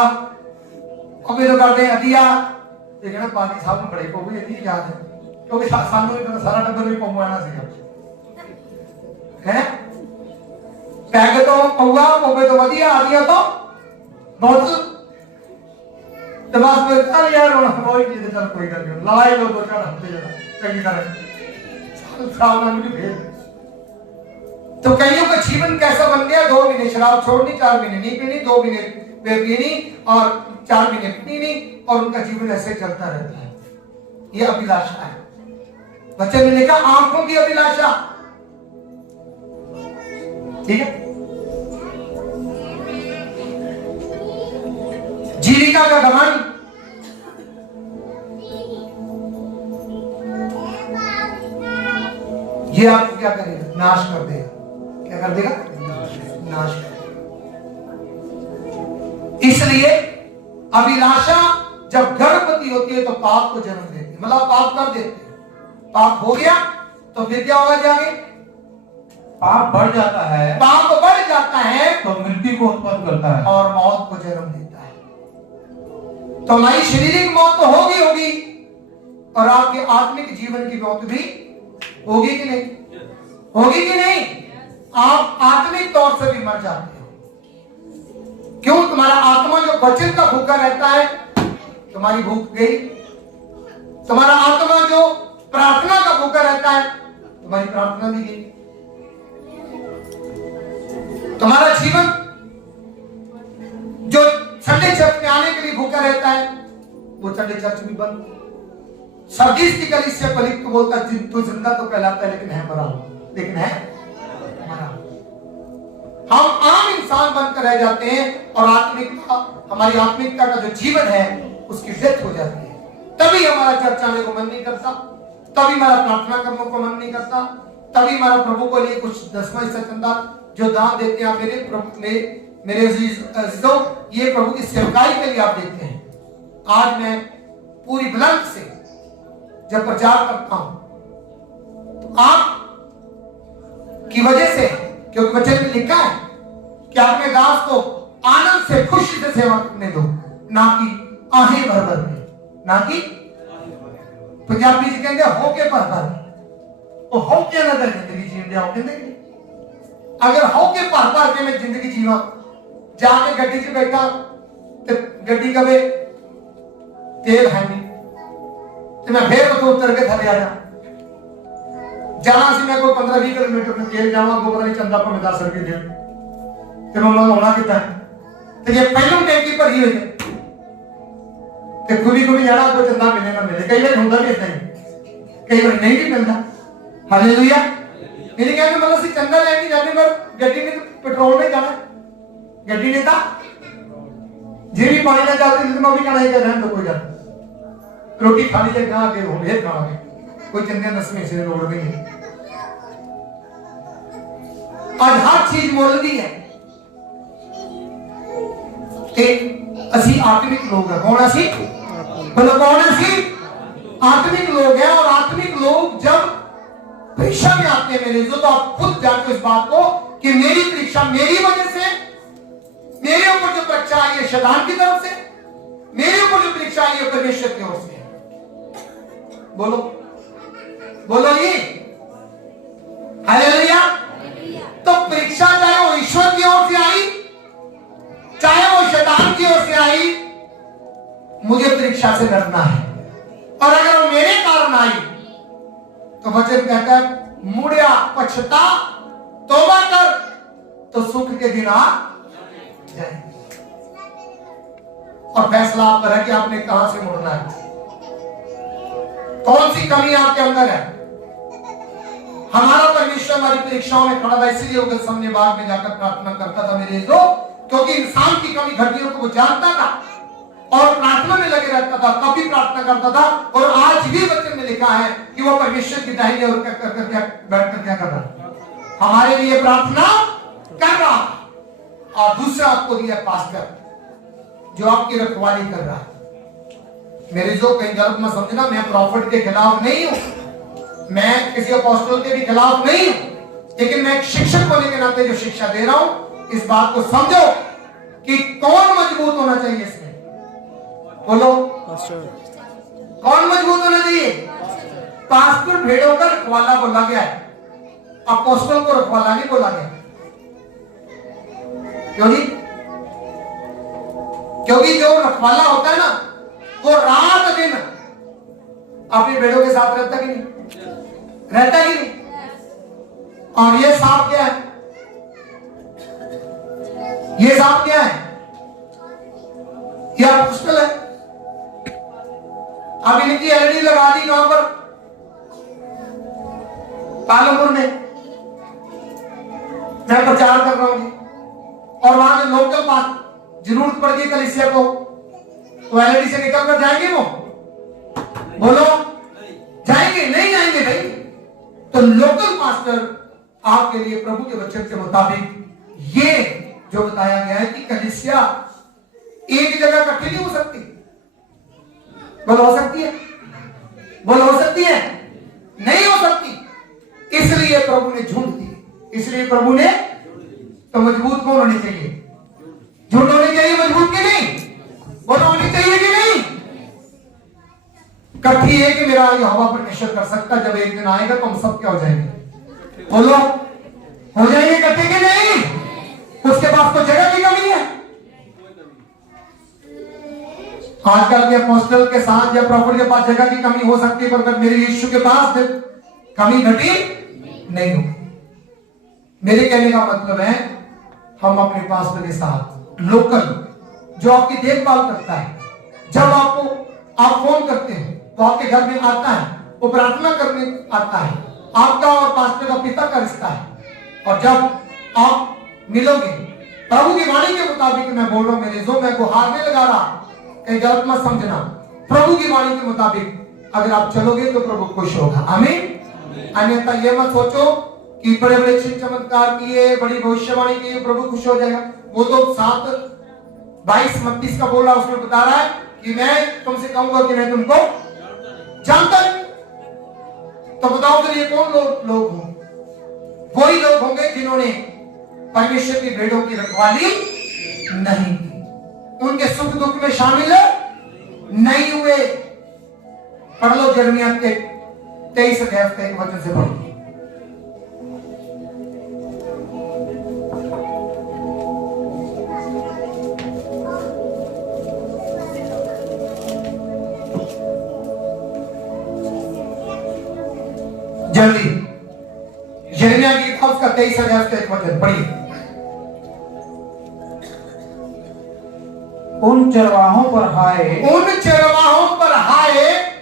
अबे तो करते अदिया ये कहना पानी साहब ने बड़े पौवे इतनी याद है क्योंकि सानू इतना सारा टब्बर भी पौवा आना सी है पैग तो पौवा पौवे तो वधिया आदिया तो बहुत तो बस चल यार हुण कोई नहीं चल कोई गल नहीं लड़ाई लो दो चार हफ्ते जरा चंगी तरह साल में मुझे भेज। तो कईयों का जीवन कैसा बन गया? 2 महीने शराब छोड़नी, 4 महीने नहीं पीनी, 2 महीने पीनी और 4 महीने पीनी और उनका जीवन ऐसे चलता रहता है। ये अभिलाषा है। बच्चे ने लिखा आंखों की अभिलाषा। ठीक है, जीविका का घमंड, ये आपको क्या करेगा? नाश कर देगा। क्या कर देगा? नाश कर देगा। इसलिए अभिलाषा जब गर्भवती होती है तो पाप को जन्म देती है, मतलब पाप कर देती है। पाप हो गया तो फिर क्या होगा? जाके पाप बढ़ जाता है, पाप बढ़ जाता है तो मृत्यु को उत्पन्न करता है और मौत को जन्म देता है। तो हमारी शारीरिक मौत तो होगी और आपके आत्मिक जीवन की मौत भी होगी कि नहीं? होगी कि नहीं? आप आत्मिक तौर से भी मर जाते हो। क्यों? तुम्हारा आत्मा जो वचन का भूखा रहता है, तुम्हारी भूख गई। तुम्हारा आत्मा जो प्रार्थना का भूखा रहता है, तुम्हारी प्रार्थना भी गई। तुम्हारा जीवन जो संडे चर्च में आने के लिए भूखा रहता है, वो संडे चर्च भी बंद। सर्दीस की कलीसिया पलित को बोलता है तू जिंदा तो कहलाता है लेकिन है मरा हुआ, लेकिन है मरा। हम आम इंसान बनकर रह जाते हैं और आत्मिकता, हमारी आत्मिकता का जो जीवन है उसकी डेथ हो जाती है। तभी हमारा चर्च आने को मन नहीं करता, तभी हमारा प्रार्थना करने को मन नहीं करता, तभी हमारा प्रभु को लिए कुछ 10वां हिस्सा चंदा जो दान देते हैं मेरे प्रभु मेरे अजीजों, ये प्रभु की सेवकाई के लिए आप देते हैं। आज मैं पूरी बुलंद से जब प्रचार करता हूं तो आप की वजह से, क्योंकि वचन में लिखा है कि अपने दास को आनंद से खुशी से सेवा करने दो, ना कि आहें भर भर में, ना कि पंजाबी जी कहते होके भर भर। तो होके ना जिंदगी जीवन जाओ कहते, अगर होके भर भर के मैं जिंदगी जीवा, जाके गड्डी च बैठा तो गड्डी कवे तेल है नहीं तो मैं फिर उतर के थले आ जाना सी, मैं कोई 15-20 किलोमीटर में तेल जावा, वो पता नहीं चंदा पर 10 रुपए दे तो मैं होना कितना है। तो ये पहले टैंकी भरी हुई है तो खुली खुली जाना तो चंदा मिले ना मिले, कई बार होता भी इतना ही, कई बार नहीं भी मिलता। हालेलुया। मेरे कहने मतलब सी चंदा लेने जाने पर गड्डी में पेट्रोल में जाना, गड्डी ने था जे भी पानी ना जाते तो मैं भी कहना ही कर रहा हूं, तो कोई जाता रोटी खानी है कहां के हो भेज खाओगे, कोई चंदे नसमे से लोड़ नहीं है। आज हर चीज मुल्लवी है कि असी आत्मिक लोग हैं। कौन असी? बोलो कौन असी? आत्मिक लोग हैं। और आत्मिक लोग जब परीक्षा में आते हैं मेरे, तो आप खुद जानते हो इस बात को कि मेरी परीक्षा मेरी वजह से, मेरे ऊपर जो परीक्षा आई है शैतान की तरफ से, मेरे ऊपर जो परीक्षा आई है परमेश्वर की ओर से। बोलो बोलो ये हालेलुया। तो परीक्षा चाहे वो ईश्वर की ओर से आई, चाहे वो शैतान की ओर से आई, मुझे परीक्षा से डरना है। और अगर वो मेरे कारण आई तो वचन कहता है मुड़िया पछता तौबा कर तो सुख के दिन आ जाए। और फैसला आप पर है कि आपने कहां से मुड़ना है, कौन सी कमी आपके अंदर है। हमारा परमेश्वर हमारी परीक्षाओं में खड़ा था, इसलिए वो सामने बाग में जाकर प्रार्थना करता था मेरे जो, क्योंकि इंसान की कमी घटियों को वो जानता था और प्रार्थना में लगे रहता था, कभी प्रार्थना करता था। और आज भी वचन में लिखा है कि वो परमेश्वर की दाहिनी ओर बैठकर क्या कर रहा, हमारे लिए प्रार्थना कर रहा। और दूसरा आपको दिया पास्टर जो आपकी रखवाली कर रहा है। मेरे जो कहीं गलत मत समझना, मैं प्रॉफिट के खिलाफ नहीं हूं, मैं किसी अपोस्टल के भी खिलाफ नहीं हूं, लेकिन मैं एक शिक्षक होने के नाते जो शिक्षा दे रहा हूं, इस बात को समझो कि कौन मजबूत होना चाहिए इसमें। बोलो, कौन मजबूत होना चाहिए? पास्टर भेड़ों का रखवाला बोला गया है, अपोस्टल को रखवाला नहीं बोला गया। क्यों जी? क्योंकि जो रखवाला होता है ना, वो रात दिन अपनी भेड़ों के साथ रहता कि नहीं? रहता कि नहीं? और ये सांप क्या है? ये सांप क्या है? यह अपोस्टल है। अब इनकी एलईडी लगा दी कहां पर? पालमपुर में। मैं प्रचार कर रहा हूं और वहां जो लोकल बात जरूरत पड़ गई कलीसिया को, तो एलईडी से निकल कर जाएंगे वो? बोलो, जाएंगे? नहीं जाएंगे भाई। तो लोकल पास्टर आपके लिए प्रभु के वचन के मुताबिक ये जो बताया गया है कि कलीसिया एक जगह इकट्ठी नहीं हो सकती। बोलो, हो सकती है? बोलो, हो सकती है? नहीं हो सकती। इसलिए प्रभु ने झूठ दी, इसलिए प्रभु ने, तो मजबूत कौन होनी चाहिए? झूठ होनी चाहिए मजबूत की नहीं? बोलो, होनी चाहिए कि नहीं? कट्ठी है कि मेरा यहोवा परमेश्वर कर सकता, जब एक दिन आएगा तो हम सब क्या हो जाएंगे? बोलो, हो जाएंगे कट्ठी की नहीं? उसके पास तो जगह की कमी है। आजकल के अपोस्टल के साथ या प्रॉफिट के पास जगह की कमी हो सकती है, पर मेरे यीशु के पास कमी घटी नहीं होगी। मेरे कहने का मतलब है, हम अपने पास्टर के साथ लोकल जो आपकी देखभाल करता है, जब आपको आप फोन करते हैं वो आपके घर में आता है, वो प्रार्थना करने आता है, आपका और पास्टर का पिता का रिश्ता है। और जब आप मिलोगे, प्रभु की वाणी के मुताबिक मैं बोल रहा हूं, मेरे जो मैं गुहार में लगा रहा, कहीं गलत मत समझना, प्रभु की वाणी के मुताबिक अगर आप चलोगे तो प्रभु खुश होगा। आमीन। अन्यथा ये मत सोचो कि बड़े बड़े चमत्कार किए, बड़ी भविष्यवाणी की, प्रभु खुश हो जाएगा। वो तो 7:22-29 का बोल रहा, उसमें बता रहा है कि मैं तुमसे कहूंगा कि मैं तुमको जानता नहीं। तो बताओ फिर ये कौन लोग होंगे? वही लोग होंगे जिन्होंने परमेश्वर की भेड़ों की रखवाली नहीं की, उनके सुख दुख में शामिल नहीं हुए। पढ़ लो यिर्मयाह के 23 अध्याय का एक वचन से पढ़ो। जल्दी, यिर्मयाह की किताब का 23 अध्याय का एक वचन पढ़िए। उन चरवाहों पर हाय, उन चरवाहों पर हाय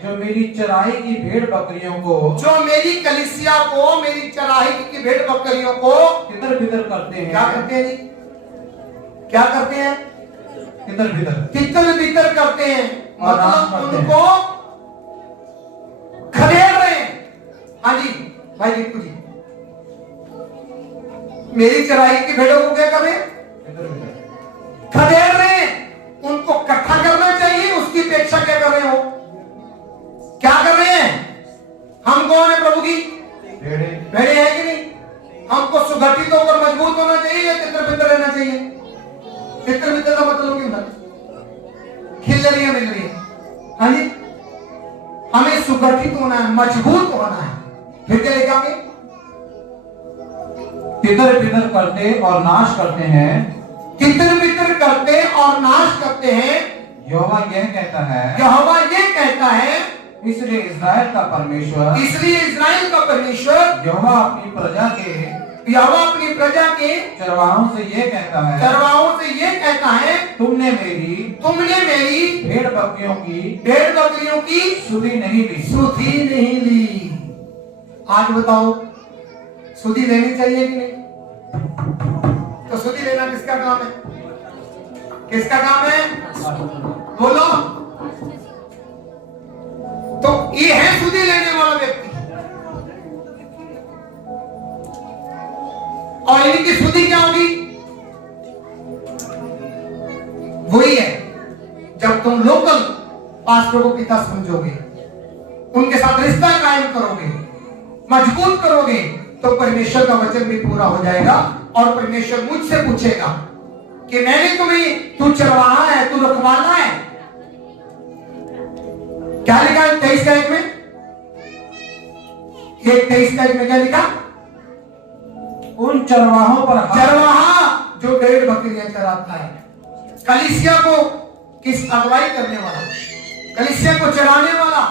जो मेरी चराई की भेड़ बकरियों को, जो मेरी कलीसिया को, मेरी चराई की भेड़ बकरियों को तितर बितर करते हैं। क्या करते हैं जी? क्या करते हैं? तितर बितर, तितर बितर करते हैं, और नाश मतलब करते हैं। उनको खदेड़ रहे हैं। हाँ जी भाई दीपू जी, मेरी चराई की भेड़ों को क्या कर रहे हैं? तितर बितर, खदेड़ रहे हैं। उनको इकट्ठा करना चाहिए, उसकी अपेक्षा क्या कर रहे हो? क्या कर रहे हैं? हम कौन है? प्रभु की भेड़े। भेड़े हैं कि नहीं? हमको सुगठित होकर मजबूत होना चाहिए या तितर बितर रहना चाहिए? तितर बितर का मतलब क्यों था? खिल रही है, मिल रही है। हाँ जी, हमें सुगठित होना है, मजबूत होना है। फिर क्या लेके आगे? तितर बितर करते और नाश करते हैं, तितर बितर करते और नाश करते हैं। यहोवा यह कहता है, यहोवा ये कहता है, इसलिए इस्राएल का परमेश्वर, इसलिए इस्राएल का परमेश्वर, यहोवा अपनी प्रजा के, यहोवा अपनी प्रजा के चरवाहों से ये कहता है, चरवाहों से ये कहता है, तुमने मेरी भेड़ बकरियों की सुधि नहीं ली। सुधि नहीं ली। आज बताओ, सुधि लेनी चाहिए कि नहीं? तो सुधि लेना किसका काम है? किसका काम है? बोलो। तो ये है सुधि लेने वाला व्यक्ति, और इनकी सुधि क्या होगी? वही है जब तुम लोकल पास्टर को पिता समझोगे, उनके साथ रिश्ता कायम करोगे, मजबूत करोगे तो परमेश्वर का वचन भी पूरा हो जाएगा। और परमेश्वर मुझसे पूछेगा कि मैंने तुम्हें, तू चरवाहा है, तू रखवाला है। क्या लिखा है 23 का 1 में? 23 का 1 में क्या लिखा? उन चरवाहों पर चरवाहा जो भेड़ बकरियां चराता है। कलीसिया को किस अगुवाई करने वाला, कलीसिया को चराने वाला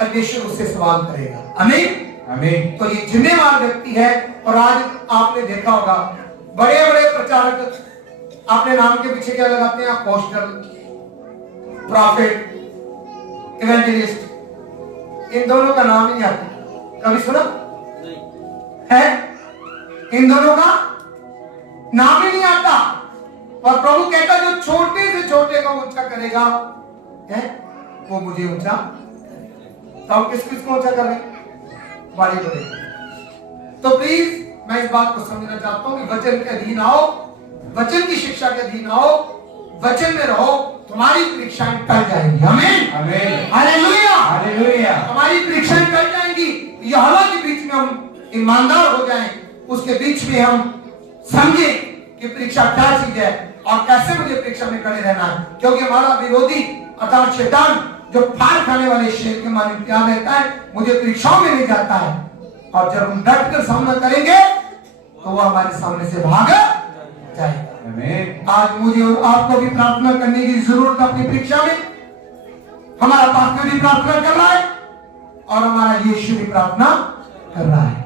परमेश्वर उससे सवाल करेगा। आमीन। आमीन। तो ये जिम्मेवार व्यक्ति है। और आज आपने देखा होगा बड़े बड़े प्रचारक अपने नाम के पीछे क्या लगाते हैं? Apostle, profit, evangelist. इन दोनों का नाम ही नहीं आता। कभी सुना है? इन दोनों का नाम ही नहीं आता। और प्रभु कहता जो छोटे से छोटे को ऊंचा करेगा है वो मुझे ऊंचा। तो आप किस किस को ऊंचा कर रहे हैं? बड़े बड़े। तो प्लीज मैं इस बात को समझना चाहता हूं कि वचन के अधीन आओ, वचन की शिक्षा के अधीन आओ, वचन में रहो, तुम्हारी परीक्षाएं टल जाएंगी। आमीन। आमीन। हालेलुया। हालेलुया। हमारी परीक्षाएं टल जाएंगी। यहोवा के बीच में हम ईमानदार हो जाएं, उसके बीच में हम समझे कि परीक्षा क्या चीज है और कैसे मुझे परीक्षा में खड़े रहना है। क्योंकि हमारा विरोधी अर्थात शैतान जो फाड़ खाने वाले शेर के माने प्यार रहता है, मुझे परीक्षाओं में ले जाता है। और जब हम डट कर सामना करेंगे तो वो हमारे सामने से भाग जाएगा। आमीन। आज मुझे और आपको भी प्रार्थना करने की जरूरत है। अपनी परीक्षा में हमारा पास्टर भी प्रार्थना कर रहा है और हमारा यीशु भी प्रार्थना कर रहा है।